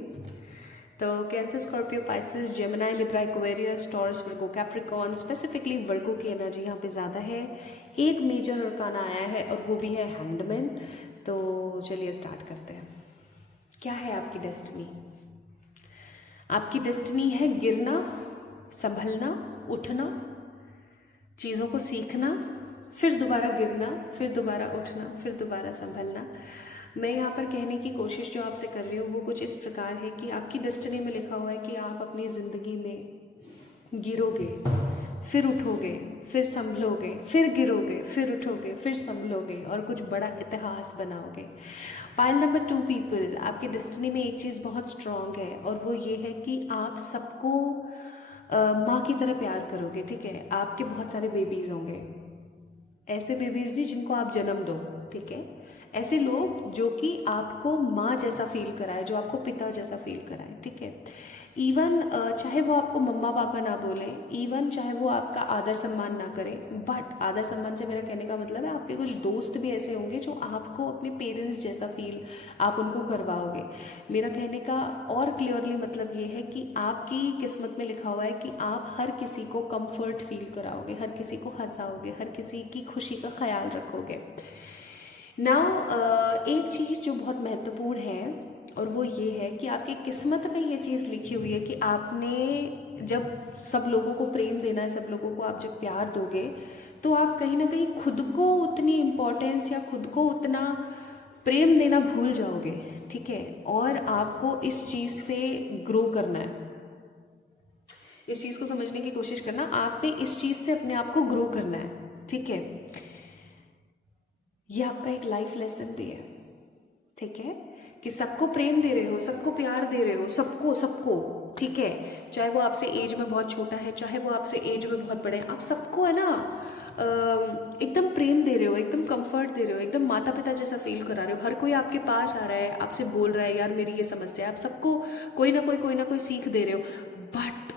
तो cancer, Scorpio, Pisces, Gemini, Libra, Aquarius, Taurus, Virgo, Capricorn, specifically Virgo की एनर्जी यहाँ पे ज़्यादा है। एक मेजर अरकाना आया है और वो भी है हैंडमैन। तो चलिए स्टार्ट करते हैं। क्या है आपकी डेस्टिनी? आपकी डेस्टिनी है गिरना, संभलना, उठना, चीज़ों को सीखना, फिर दोबारा गिरना, फिर दोबारा उठना, फिर दोबारा संभलना। मैं यहाँ पर कहने की कोशिश जो आपसे कर रही हूँ वो कुछ इस प्रकार है कि आपकी डेस्टिनी में लिखा हुआ है कि आप अपनी ज़िंदगी में गिरोगे, फिर उठोगे, फिर संभलोगे, फिर गिरोगे, फिर उठोगे, फिर संभलोगे और कुछ बड़ा इतिहास बनाओगे। पाइल नंबर 2 पीपल, आपके डेस्टिनी में एक चीज़ बहुत स्ट्रॉन्ग है और वो ये है कि आप सबको माँ की तरह प्यार करोगे, ठीक है। आपके बहुत सारे बेबीज़ होंगे, ऐसे बेबीज़ नहीं जिनको आप जन्म दो, ठीक है, ऐसे लोग जो कि आपको माँ जैसा फील कराए, जो आपको पिता जैसा फील कराए, ठीक है। इवन चाहे वो आपको मम्मा पापा ना बोले, इवन चाहे वो आपका आदर सम्मान ना करें, बट आदर सम्मान से मेरा कहने का मतलब है आपके कुछ दोस्त भी ऐसे होंगे जो आपको अपने पेरेंट्स जैसा फील आप उनको करवाओगे। मेरा कहने का और क्लियरली मतलब ये है कि आपकी किस्मत में लिखा हुआ है कि आप हर किसी को कंफर्ट फील कराओगे, हर किसी को हंसाओगे, हर किसी की खुशी का ख्याल रखोगे। नाउ एक चीज़ जो बहुत महत्वपूर्ण है और वो ये है कि आपकी किस्मत में ये चीज़ लिखी हुई है कि आपने जब सब लोगों को प्रेम देना है, सब लोगों को आप जब प्यार दोगे तो आप कहीं ना कहीं खुद को उतनी इम्पोर्टेंस या खुद को उतना प्रेम देना भूल जाओगे, ठीक है। और आपको इस चीज़ से ग्रो करना है, इस चीज़ को समझने की कोशिश करना, आपने इस चीज़ से अपने आप को ग्रो करना है, ठीक है। ये आपका एक लाइफ लेसन भी है, ठीक है, कि सबको प्रेम दे रहे हो, सबको प्यार दे रहे हो, सबको सबको, ठीक है। चाहे वो आपसे एज में बहुत छोटा है, चाहे वो आपसे एज में बहुत बड़े हैं, आप सबको है ना एकदम प्रेम दे रहे हो, एकदम कंफर्ट दे रहे हो, एकदम माता पिता जैसा फील करा रहे हो। हर कोई आपके पास आ रहा है, आपसे बोल रहा है यार मेरी ये समस्या है, आप सबको कोई ना कोई सीख दे रहे हो। बट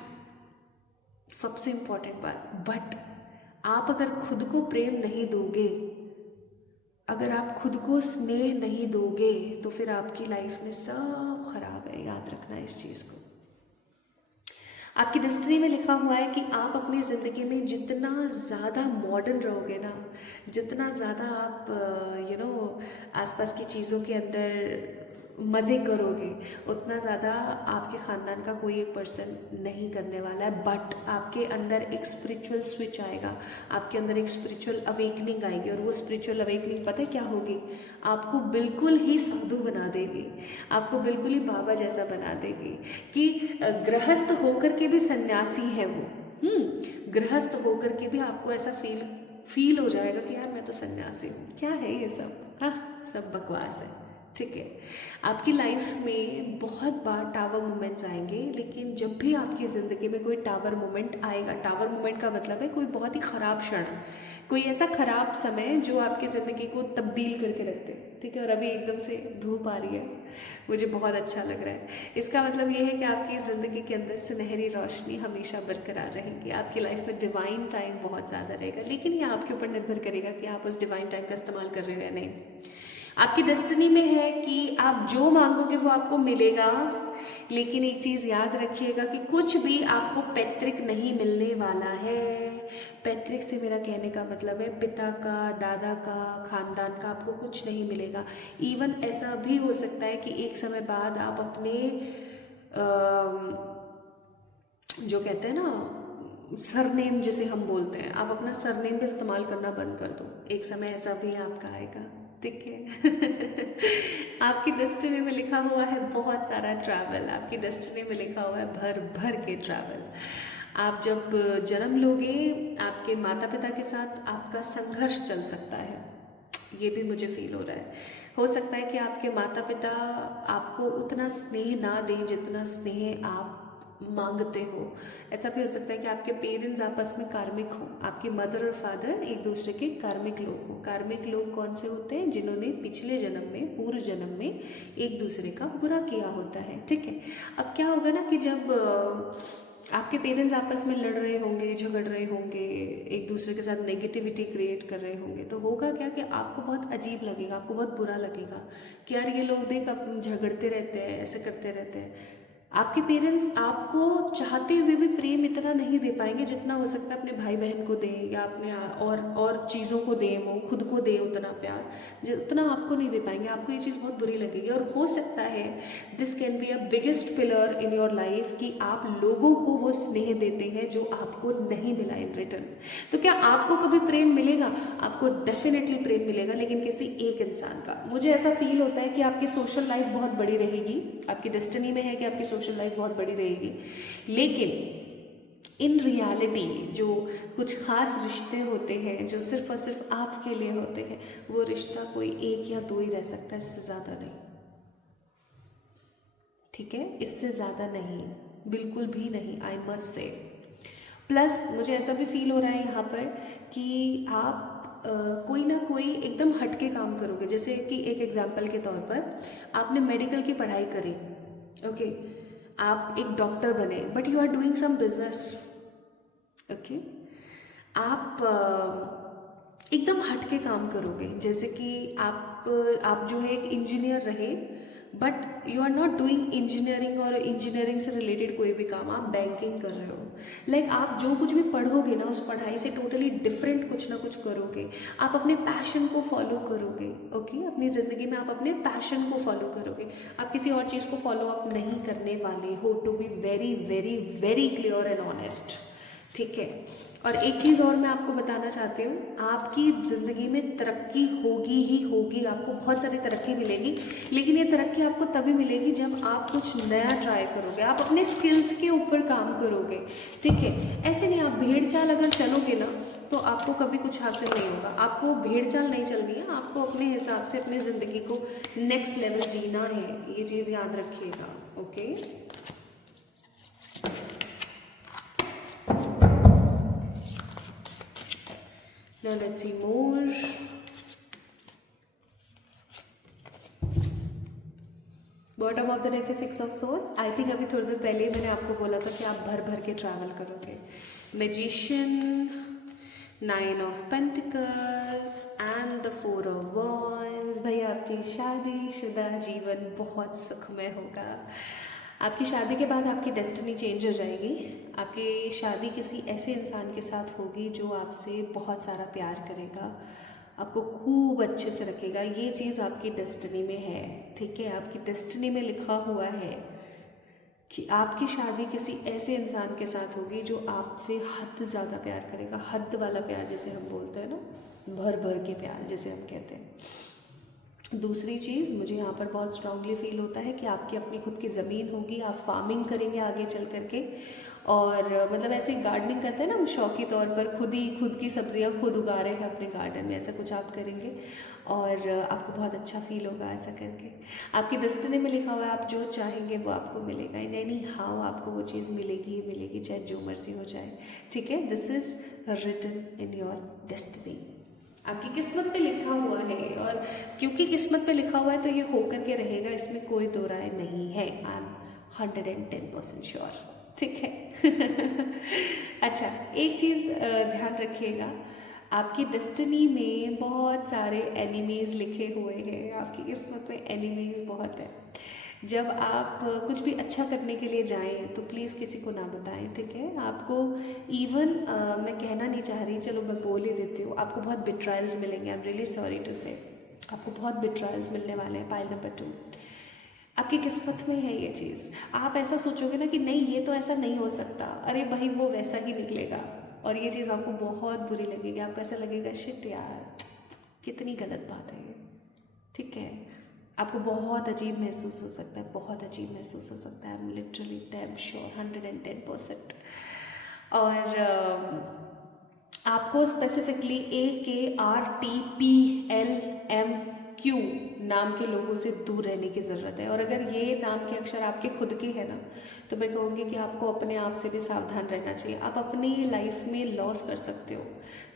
सबसे इम्पॉर्टेंट बात, बट आप अगर खुद को प्रेम नहीं दोगे, अगर आप खुद को स्नेह नहीं दोगे तो फिर आपकी लाइफ में सब खराब है। याद रखना इस चीज़ को। आपकी डेस्टिनी में लिखा हुआ है कि आप अपनी ज़िंदगी में जितना ज़्यादा मॉडर्न रहोगे ना, जितना ज़्यादा आप आसपास की चीज़ों के अंदर मज़े करोगे, उतना ज़्यादा आपके ख़ानदान का कोई एक पर्सन नहीं करने वाला है। बट आपके अंदर एक स्पिरिचुअल स्विच आएगा, आपके अंदर एक स्पिरिचुअल अवेकनिंग आएगी और वो स्पिरिचुअल अवेकनिंग पता है क्या होगी? आपको बिल्कुल ही साधु बना देगी, आपको बिल्कुल ही बाबा जैसा बना देगी कि गृहस्थ होकर के भी सन्यासी है वो। गृहस्थ होकर के भी आपको ऐसा फील हो जाएगा कि यार मैं तो सन्यासी हूँ। क्या है ये सब? हाँ, सब बकवास है, ठीक है। आपकी लाइफ में बहुत बार टावर मोमेंट्स आएंगे, लेकिन जब भी आपकी ज़िंदगी में कोई टावर मोमेंट आएगा, टावर मोमेंट का मतलब है कोई बहुत ही ख़राब क्षण, कोई ऐसा ख़राब समय जो आपकी ज़िंदगी को तब्दील करके रखते, ठीक है। और अभी एकदम से धूप आ रही है, मुझे बहुत अच्छा लग रहा है। इसका मतलब ये है कि आपकी ज़िंदगी के अंदर सुनहरी रोशनी हमेशा बरकरार रहेगी, आपकी लाइफ में डिवाइन टाइम बहुत ज़्यादा रहेगा। लेकिन ये आपके ऊपर निर्भर करेगा कि आप उस डिवाइन टाइम का इस्तेमाल कर रहे हो या नहीं। आपकी डेस्टिनी में है कि आप जो मांगोगे वो आपको मिलेगा, लेकिन एक चीज़ याद रखिएगा कि कुछ भी आपको पैतृक नहीं मिलने वाला है। पैतृक से मेरा कहने का मतलब है पिता का, दादा का, खानदान का आपको कुछ नहीं मिलेगा। इवन ऐसा भी हो सकता है कि एक समय बाद आप अपने जो कहते हैं ना सरनेम जिसे हम बोलते हैं, आप अपना सरनेम भी इस्तेमाल करना बंद कर दो। एक समय ऐसा भी आपका आएगा, ठीक है। आपकी डेस्टिनी में लिखा हुआ है बहुत सारा ट्रैवल, आपकी डेस्टिनी में लिखा हुआ है भर भर के ट्रैवल। आप जब जन्म लोगे, आपके माता पिता के साथ आपका संघर्ष चल सकता है, ये भी मुझे फील हो रहा है। हो सकता है कि आपके माता पिता आपको उतना स्नेह ना दें जितना स्नेह आप मांगते हो। ऐसा भी हो सकता है कि आपके पेरेंट्स आपस में कार्मिक हो, आपके मदर और फादर एक दूसरे के कार्मिक लोग हो। कार्मिक लोग कौन से होते हैं? जिन्होंने पिछले जन्म में, पूर्व जन्म में एक दूसरे का बुरा किया होता है, ठीक है। अब क्या होगा ना कि जब आपके पेरेंट्स आपस में लड़ रहे होंगे, झगड़ रहे होंगे, एक दूसरे के साथ नेगेटिविटी क्रिएट कर रहे होंगे, तो होगा क्या कि आपको बहुत अजीब लगेगा, आपको बहुत बुरा लगेगा कि यार ये लोग देख अब झगड़ते रहते हैं, ऐसे करते रहते हैं। आपके पेरेंट्स आपको चाहते हुए भी प्रेम इतना नहीं दे पाएंगे जितना हो सकता है अपने भाई बहन को दें या अपने और चीज़ों को दें, वो खुद को दे उतना प्यार जितना आपको नहीं दे पाएंगे। आपको ये चीज़ बहुत बुरी लगेगी और हो सकता है this can be a biggest pillar in your life कि आप लोगों को वो स्नेह देते हैं जो आपको नहीं मिला इन रिटर्न। तो क्या आपको कभी प्रेम मिलेगा? आपको डेफिनेटली प्रेम मिलेगा, लेकिन किसी एक इंसान का। मुझे ऐसा फील होता है कि आपकी सोशल लाइफ बहुत बड़ी रहेगी, आपकी डेस्टिनी में है कि आपकी सोशल लाइफ बहुत बड़ी रहेगी, लेकिन इन रियलिटी जो कुछ ख़ास रिश्ते होते हैं जो सिर्फ़ और सिर्फ आपके लिए होते हैं, वो रिश्ता कोई 1 या 2 ही रह सकता है, इससे ज़्यादा नहीं, ठीक है, इससे ज़्यादा नहीं, बिल्कुल भी नहीं, आई मस्ट से। प्लस मुझे ऐसा भी फील हो रहा है यहाँ पर कि आप कोई ना कोई एकदम हटके काम करोगे। जैसे कि एक एग्जांपल के तौर पर आपने मेडिकल की पढ़ाई करी, ओके, आप एक डॉक्टर बने, but you are doing some business, okay, आप एकदम हटके काम करोगे। जैसे कि आप जो है एक इंजीनियर रहे, but you are not doing engineering और इंजीनियरिंग से रिलेटेड कोई भी काम, आप बैंकिंग कर रहे हो। लाइक आप जो कुछ भी पढ़ोगे ना, उस पढ़ाई से टोटली डिफरेंट कुछ ना कुछ करोगे। आप अपने पैशन को फॉलो करोगे, ओके, अपनी ज़िंदगी में आप अपने पैशन को फॉलो करोगे। आप किसी और चीज़ को फॉलो अप नहीं करने वाले हो, to be very very very clear and honest, ठीक है। और एक चीज़ और मैं आपको बताना चाहती हूँ, आपकी ज़िंदगी में तरक्की होगी ही होगी, आपको बहुत सारी तरक्की मिलेगी, लेकिन ये तरक्की आपको तभी मिलेगी जब आप कुछ नया ट्राई करोगे, आप अपने स्किल्स के ऊपर काम करोगे, ठीक है। ऐसे नहीं आप भेड़ चाल अगर चलोगे ना, तो आपको कभी कुछ हासिल नहीं होगा। आपको भेड़ चाल नहीं चलनी है, आपको अपने हिसाब से अपनी ज़िंदगी को नेक्स्ट लेवल जीना है, ये चीज़ याद रखिएगा, okay. Now let's see more. Bottom of the deck है 6 ऑफ सोर्ड्स। आई थिंक अभी थोड़ी देर पहले ही मैंने आपको बोला था कि आप भर भर के ट्रैवल करोगे। Magician, 9 of pentacles and the 4 of wands. भाई आपकी शादीशुदा जीवन बहुत सुखमय होगा। आपकी शादी के बाद आपकी डेस्टिनी चेंज हो जाएगी। आपकी शादी किसी ऐसे इंसान के साथ होगी जो आपसे बहुत सारा प्यार करेगा, आपको खूब अच्छे से रखेगा। ये चीज़ आपकी डेस्टिनी में है, ठीक है। आपकी डेस्टिनी में लिखा हुआ है कि आपकी शादी किसी ऐसे इंसान के साथ होगी जो आपसे हद ज़्यादा प्यार करेगा। हद वाला प्यार जिसे हम बोलते हैं ना, भर भर के प्यार जिसे हम कहते हैं। दूसरी चीज़ मुझे यहाँ पर बहुत स्ट्रांगली फील होता है कि आपकी अपनी खुद की ज़मीन होगी, आप फार्मिंग करेंगे आगे चल करके, और मतलब ऐसे गार्डनिंग करते हैं ना हम शौकी तौर पर, खुद की सब्जियाँ खुद उगा रहे हैं अपने गार्डन में, ऐसा कुछ आप करेंगे और आपको बहुत अच्छा फील होगा ऐसा करके। आपकी डेस्टिनी में लिखा हुआ है आप जो चाहेंगे वो आपको मिलेगा, इन एनी हाउ आपको वो चीज़ मिलेगी ही मिलेगी, चाहे जो मर्जी हो जाए, ठीक है। This is written in your destiny, आपकी किस्मत पे लिखा हुआ है, और क्योंकि किस्मत पे लिखा हुआ है तो ये होकर के रहेगा, इसमें कोई दो राय नहीं है। आई एम 110% श्योर, ठीक है। अच्छा, एक चीज़ ध्यान रखिएगा, आपकी डेस्टिनी में बहुत सारे एनिमीज़ लिखे हुए हैं, आपकी किस्मत में एनिमीज़ बहुत है। जब आप कुछ भी अच्छा करने के लिए जाएं तो प्लीज़ किसी को ना बताएं, ठीक है। आपको इवन मैं कहना नहीं चाह रही, चलो मैं बोल ही देती हूँ, आपको बहुत बिट्रायल्स मिलेंगे। I am really sorry to say, आपको बहुत बिट्रायल्स मिलने वाले हैं। पाइल नंबर 2, आपकी किस्मत में है ये चीज़। आप ऐसा सोचोगे ना कि नहीं ये तो ऐसा नहीं हो सकता, अरे भाई वो वैसा ही निकलेगा, और ये चीज़ आपको बहुत बुरी लगेगी। आपको ऐसा लगेगा शिट यार कितनी गलत बात है ये, ठीक है। आपको बहुत अजीब महसूस हो सकता है, बहुत अजीब महसूस हो सकता है। I am literally damn sure 110%। और आपको स्पेसिफिकली AKRTPLMQ नाम के लोगों से दूर रहने की ज़रूरत है। और अगर ये नाम के अक्षर आपके खुद के हैं ना, तो मैं कहूँगी कि आपको अपने आप से भी सावधान रहना चाहिए। आप अपनी लाइफ में लॉस कर सकते हो,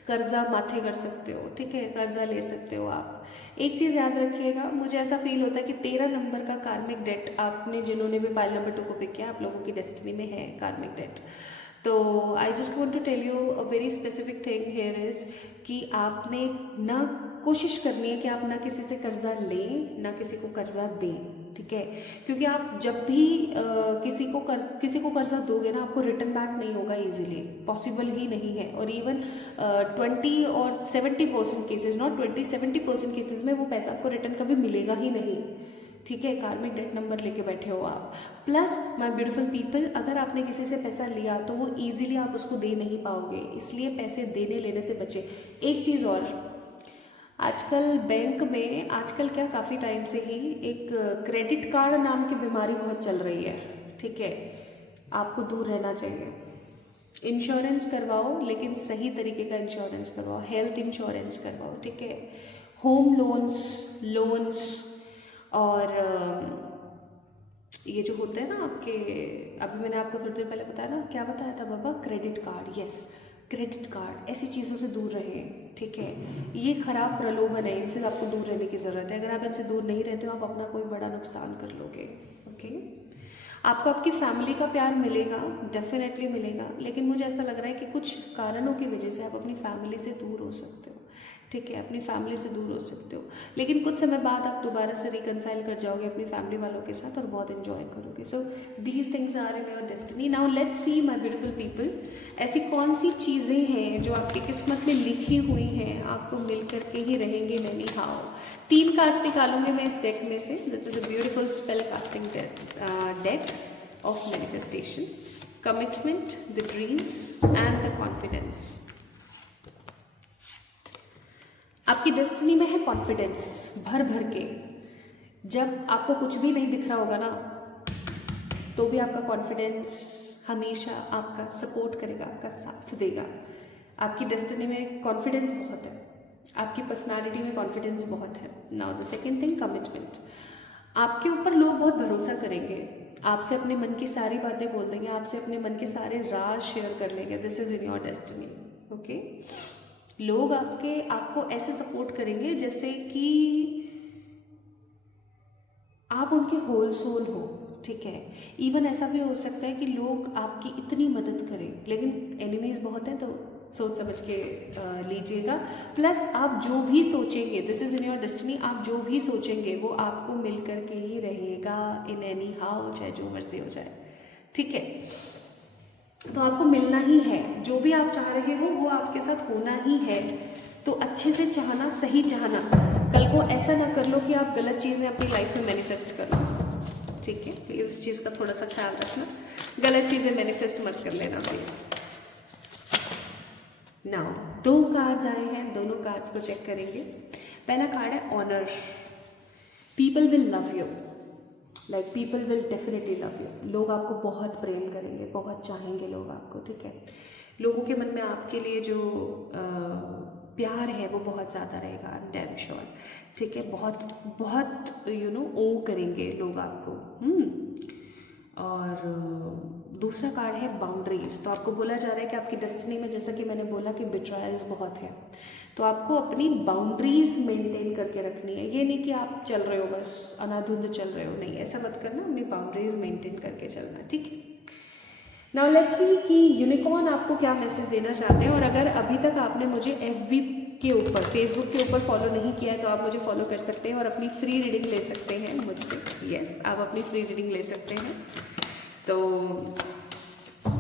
कर्जा माथे कर सकते हो, ठीक है, कर्जा ले सकते हो आप। एक चीज़ याद रखिएगा, मुझे ऐसा फील होता है कि 13 नंबर का कार्मिक डेट, आपने जिन्होंने भी पाइल नंबर 2 को पिक किया, आप लोगों की डेस्टिनी में है कार्मिक डेट। तो I just want to tell you a very specific thing here is कि आपने ना कोशिश करनी है कि आप ना किसी से कर्जा लें ना किसी को कर्जा दें, ठीक है। क्योंकि आप जब भी किसी को कर्जा दोगे ना, आपको रिटर्न बैक नहीं होगा इजीली, पॉसिबल ही नहीं है। और इवन 20 और 70% केसेस, नॉट 20, 70% केसेस में वो पैसा आपको रिटर्न कभी मिलेगा ही नहीं, ठीक है। कार्मिक डेट नंबर लेके बैठे हो आप। प्लस माय ब्यूटीफुल पीपल, अगर आपने किसी से पैसा लिया तो वो ईजिली आप उसको दे नहीं पाओगे, इसलिए पैसे देने लेने से बचे। एक चीज़ और, आजकल बैंक में, आजकल क्या काफ़ी टाइम से ही एक क्रेडिट कार्ड नाम की बीमारी बहुत चल रही है, ठीक है। आपको दूर रहना चाहिए, इंश्योरेंस करवाओ, लेकिन सही तरीके का इंश्योरेंस करवाओ, हेल्थ इंश्योरेंस करवाओ, ठीक है। होम लोन्स और ये जो होते हैं ना आपके, अभी मैंने आपको थोड़ी देर पहले बताया ना, क्या बताया था बाबा, credit card, yes credit card, ऐसी चीज़ों से दूर रहें, ठीक है। ये खराब प्रलोभन है, इनसे आपको दूर रहने की ज़रूरत है। अगर आप इनसे दूर नहीं रहते हो, आप अपना कोई बड़ा नुकसान कर लोगे, ओके। आपको आपकी फैमिली का प्यार मिलेगा, डेफिनेटली मिलेगा, लेकिन मुझे ऐसा लग रहा है कि कुछ कारणों की वजह से आप अपनी फैमिली से दूर हो सकते हो, ठीक है, अपनी फैमिली से दूर हो सकते हो। लेकिन कुछ समय बाद आप दोबारा से रिकनसाइल कर जाओगे अपनी फैमिली वालों के साथ और बहुत एंजॉय करोगे। So these things are in your destiny. Now let's see my beautiful people, ऐसी कौन सी चीज़ें हैं जो आपकी किस्मत में लिखी हुई हैं, आपको मिल करके ही रहेंगे मैनी हाउ। 3 कार्ड्स निकालूंगे मैं इस डेक में से। This is a beautiful spell casting deck of manifestation, commitment, the dreams and the confidence. आपकी डेस्टिनी में है कॉन्फिडेंस भर भर के। जब आपको कुछ भी नहीं दिख रहा होगा ना, तो भी आपका कॉन्फिडेंस हमेशा आपका सपोर्ट करेगा, आपका साथ देगा। आपकी डेस्टिनी में कॉन्फिडेंस बहुत है, आपकी पर्सनालिटी में कॉन्फिडेंस बहुत है। Now the second thing, commitment. आपके ऊपर लोग बहुत भरोसा करेंगे, आपसे अपने मन की सारी बातें बोल देंगे, आपसे अपने मन के सारे राज शेयर कर लेंगे। This is in your destiny, okay. लोग आपको ऐसे सपोर्ट करेंगे जैसे कि आप उनके होल सोल हो, ठीक है। इवन ऐसा भी हो सकता है कि लोग आपकी इतनी मदद करें, लेकिन एनिमीज बहुत हैं, तो सोच समझ के लीजिएगा। प्लस आप जो भी सोचेंगे, this is in your destiny, आप जो भी सोचेंगे वो आपको मिल कर के ही रहेगा इन एनी हाउ, चाहे जो मर्जी हो जाए, ठीक है। तो आपको मिलना ही है, जो भी आप चाह रहे हो वो आपके साथ होना ही है। तो अच्छे से चाहना, सही चाहना। कल को ऐसा ना कर लो कि आप गलत चीज़ें अपनी लाइफ में मैनिफेस्ट कर लो, ठीक है। प्लीज़ इस चीज़ का थोड़ा सा ख्याल रखना, गलत चीज़ें मैनिफेस्ट मत कर लेना प्लीज़। नाउ 2 कार्ड्स आए हैं, दोनों कार्ड्स को चेक करेंगे। पहला कार्ड है honour. People will love you, like people will definitely love you. लोग आपको बहुत प्रेम करेंगे, बहुत चाहेंगे लोग आपको, ठीक है। लोगों के मन में आपके लिए जो प्यार है वो बहुत ज़्यादा रहेगा, आई एम डैम श्योर, ठीक है। बहुत बहुत ओ करेंगे लोग आपको। और दूसरा कार्ड है बाउंड्रीज। तो आपको बोला जा रहा है कि आपकी डेस्टिनी में, जैसा कि मैंने बोला कि बिट्रायल्स बहुत है, तो आपको अपनी बाउंड्रीज मेंटेन करके रखनी है। ये नहीं कि आप चल रहे हो बस अनाधुंध चल रहे हो, नहीं, ऐसा मत करना, अपनी बाउंड्रीज मेंटेन करके चलना, ठीक है। नाउ लेट्स सी कि यूनिकॉर्न आपको क्या मैसेज देना चाहते हैं। और अगर अभी तक आपने मुझे FB के ऊपर, फेसबुक के ऊपर फॉलो नहीं किया है, तो आप मुझे फॉलो कर सकते हैं और अपनी फ्री रीडिंग ले सकते हैं मुझसे। यस, आप अपनी फ्री रीडिंग ले सकते हैं, तो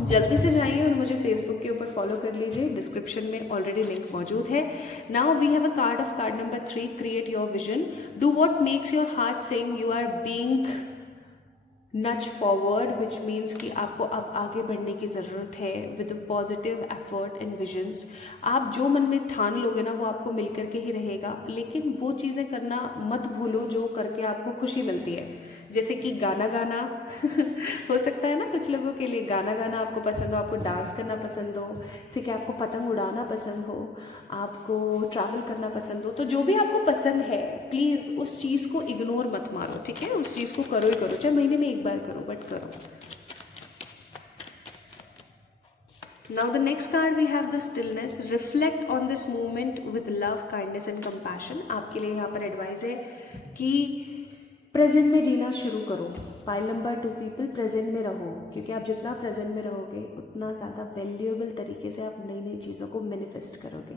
जल्दी से जाइए और मुझे फेसबुक के ऊपर फॉलो कर लीजिए, डिस्क्रिप्शन में ऑलरेडी लिंक मौजूद है। Now we have a card of card number 3, create your vision. Do what makes your heart saying you are being nudged forward, which means कि आपको अब आगे बढ़ने की ज़रूरत है with positive effort and visions. आप जो मन में ठान लोगे ना, वो आपको मिल करके ही रहेगा, लेकिन वो चीज़ें करना मत भूलो जो करके आपको खुशी मिलती है। जैसे कि गाना गाना हो सकता है ना, कुछ लोगों के लिए गाना गाना आपको पसंद हो, आपको डांस करना पसंद हो, ठीक है, आपको पतंग उड़ाना पसंद हो, आपको ट्रैवल करना पसंद हो, तो जो भी आपको पसंद है प्लीज़ उस चीज़ को इग्नोर मत मारो, ठीक है। उस चीज़ को करो ही करो, चाहे महीने में एक बार करो, बट करो। Now the next card we have the stillness. Reflect on this moment with love, kindness and compassion. आपके लिए यहाँ पर एडवाइस है कि प्रेजेंट में जीना शुरू करो। पाइल नंबर 2 पीपल, प्रेजेंट में रहो, क्योंकि आप जितना प्रेजेंट में रहोगे उतना ज़्यादा वैल्यूएबल तरीके से आप नई नई चीज़ों को मैनिफेस्ट करोगे।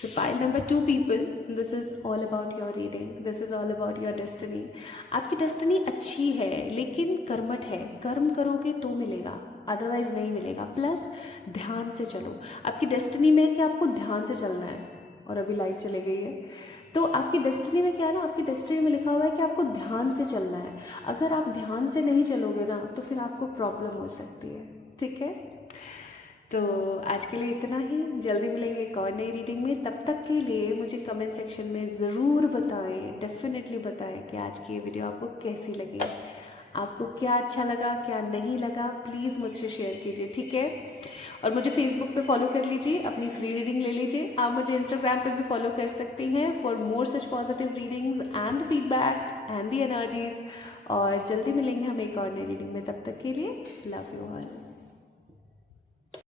सो pile number 2 people, this is all about your reading, this is all about your destiny. आपकी डेस्टिनी अच्छी है, लेकिन कर्मठ है, कर्म करोगे तो मिलेगा, अदरवाइज नहीं मिलेगा। प्लस ध्यान से चलो। आपकी डेस्टिनी में है कि आपको ध्यान से चलना है, और अभी लाइट चले गई है, तो आपकी डेस्टिनी में क्या है ना, आपकी डेस्टिनी में लिखा हुआ है कि आपको ध्यान से चलना है। अगर आप ध्यान से नहीं चलोगे ना, तो फिर आपको प्रॉब्लम हो सकती है, ठीक है। तो आज के लिए इतना ही, जल्दी मिलेंगे एक और नई रीडिंग में। तब तक के लिए मुझे कमेंट सेक्शन में ज़रूर बताएं, डेफिनेटली बताएं कि आज की ये वीडियो आपको कैसी लगी। आपको क्या अच्छा लगा, क्या नहीं लगा, प्लीज़ मुझसे शेयर कीजिए, ठीक है। और मुझे फेसबुक पे फॉलो कर लीजिए, अपनी फ्री रीडिंग ले लीजिए। आप मुझे इंस्टाग्राम पे भी फॉलो कर सकती हैं for more such positive readings and the feedbacks and the energies. और जल्दी मिलेंगे हम एक और नई रीडिंग में, तब तक के लिए लव यू ऑल।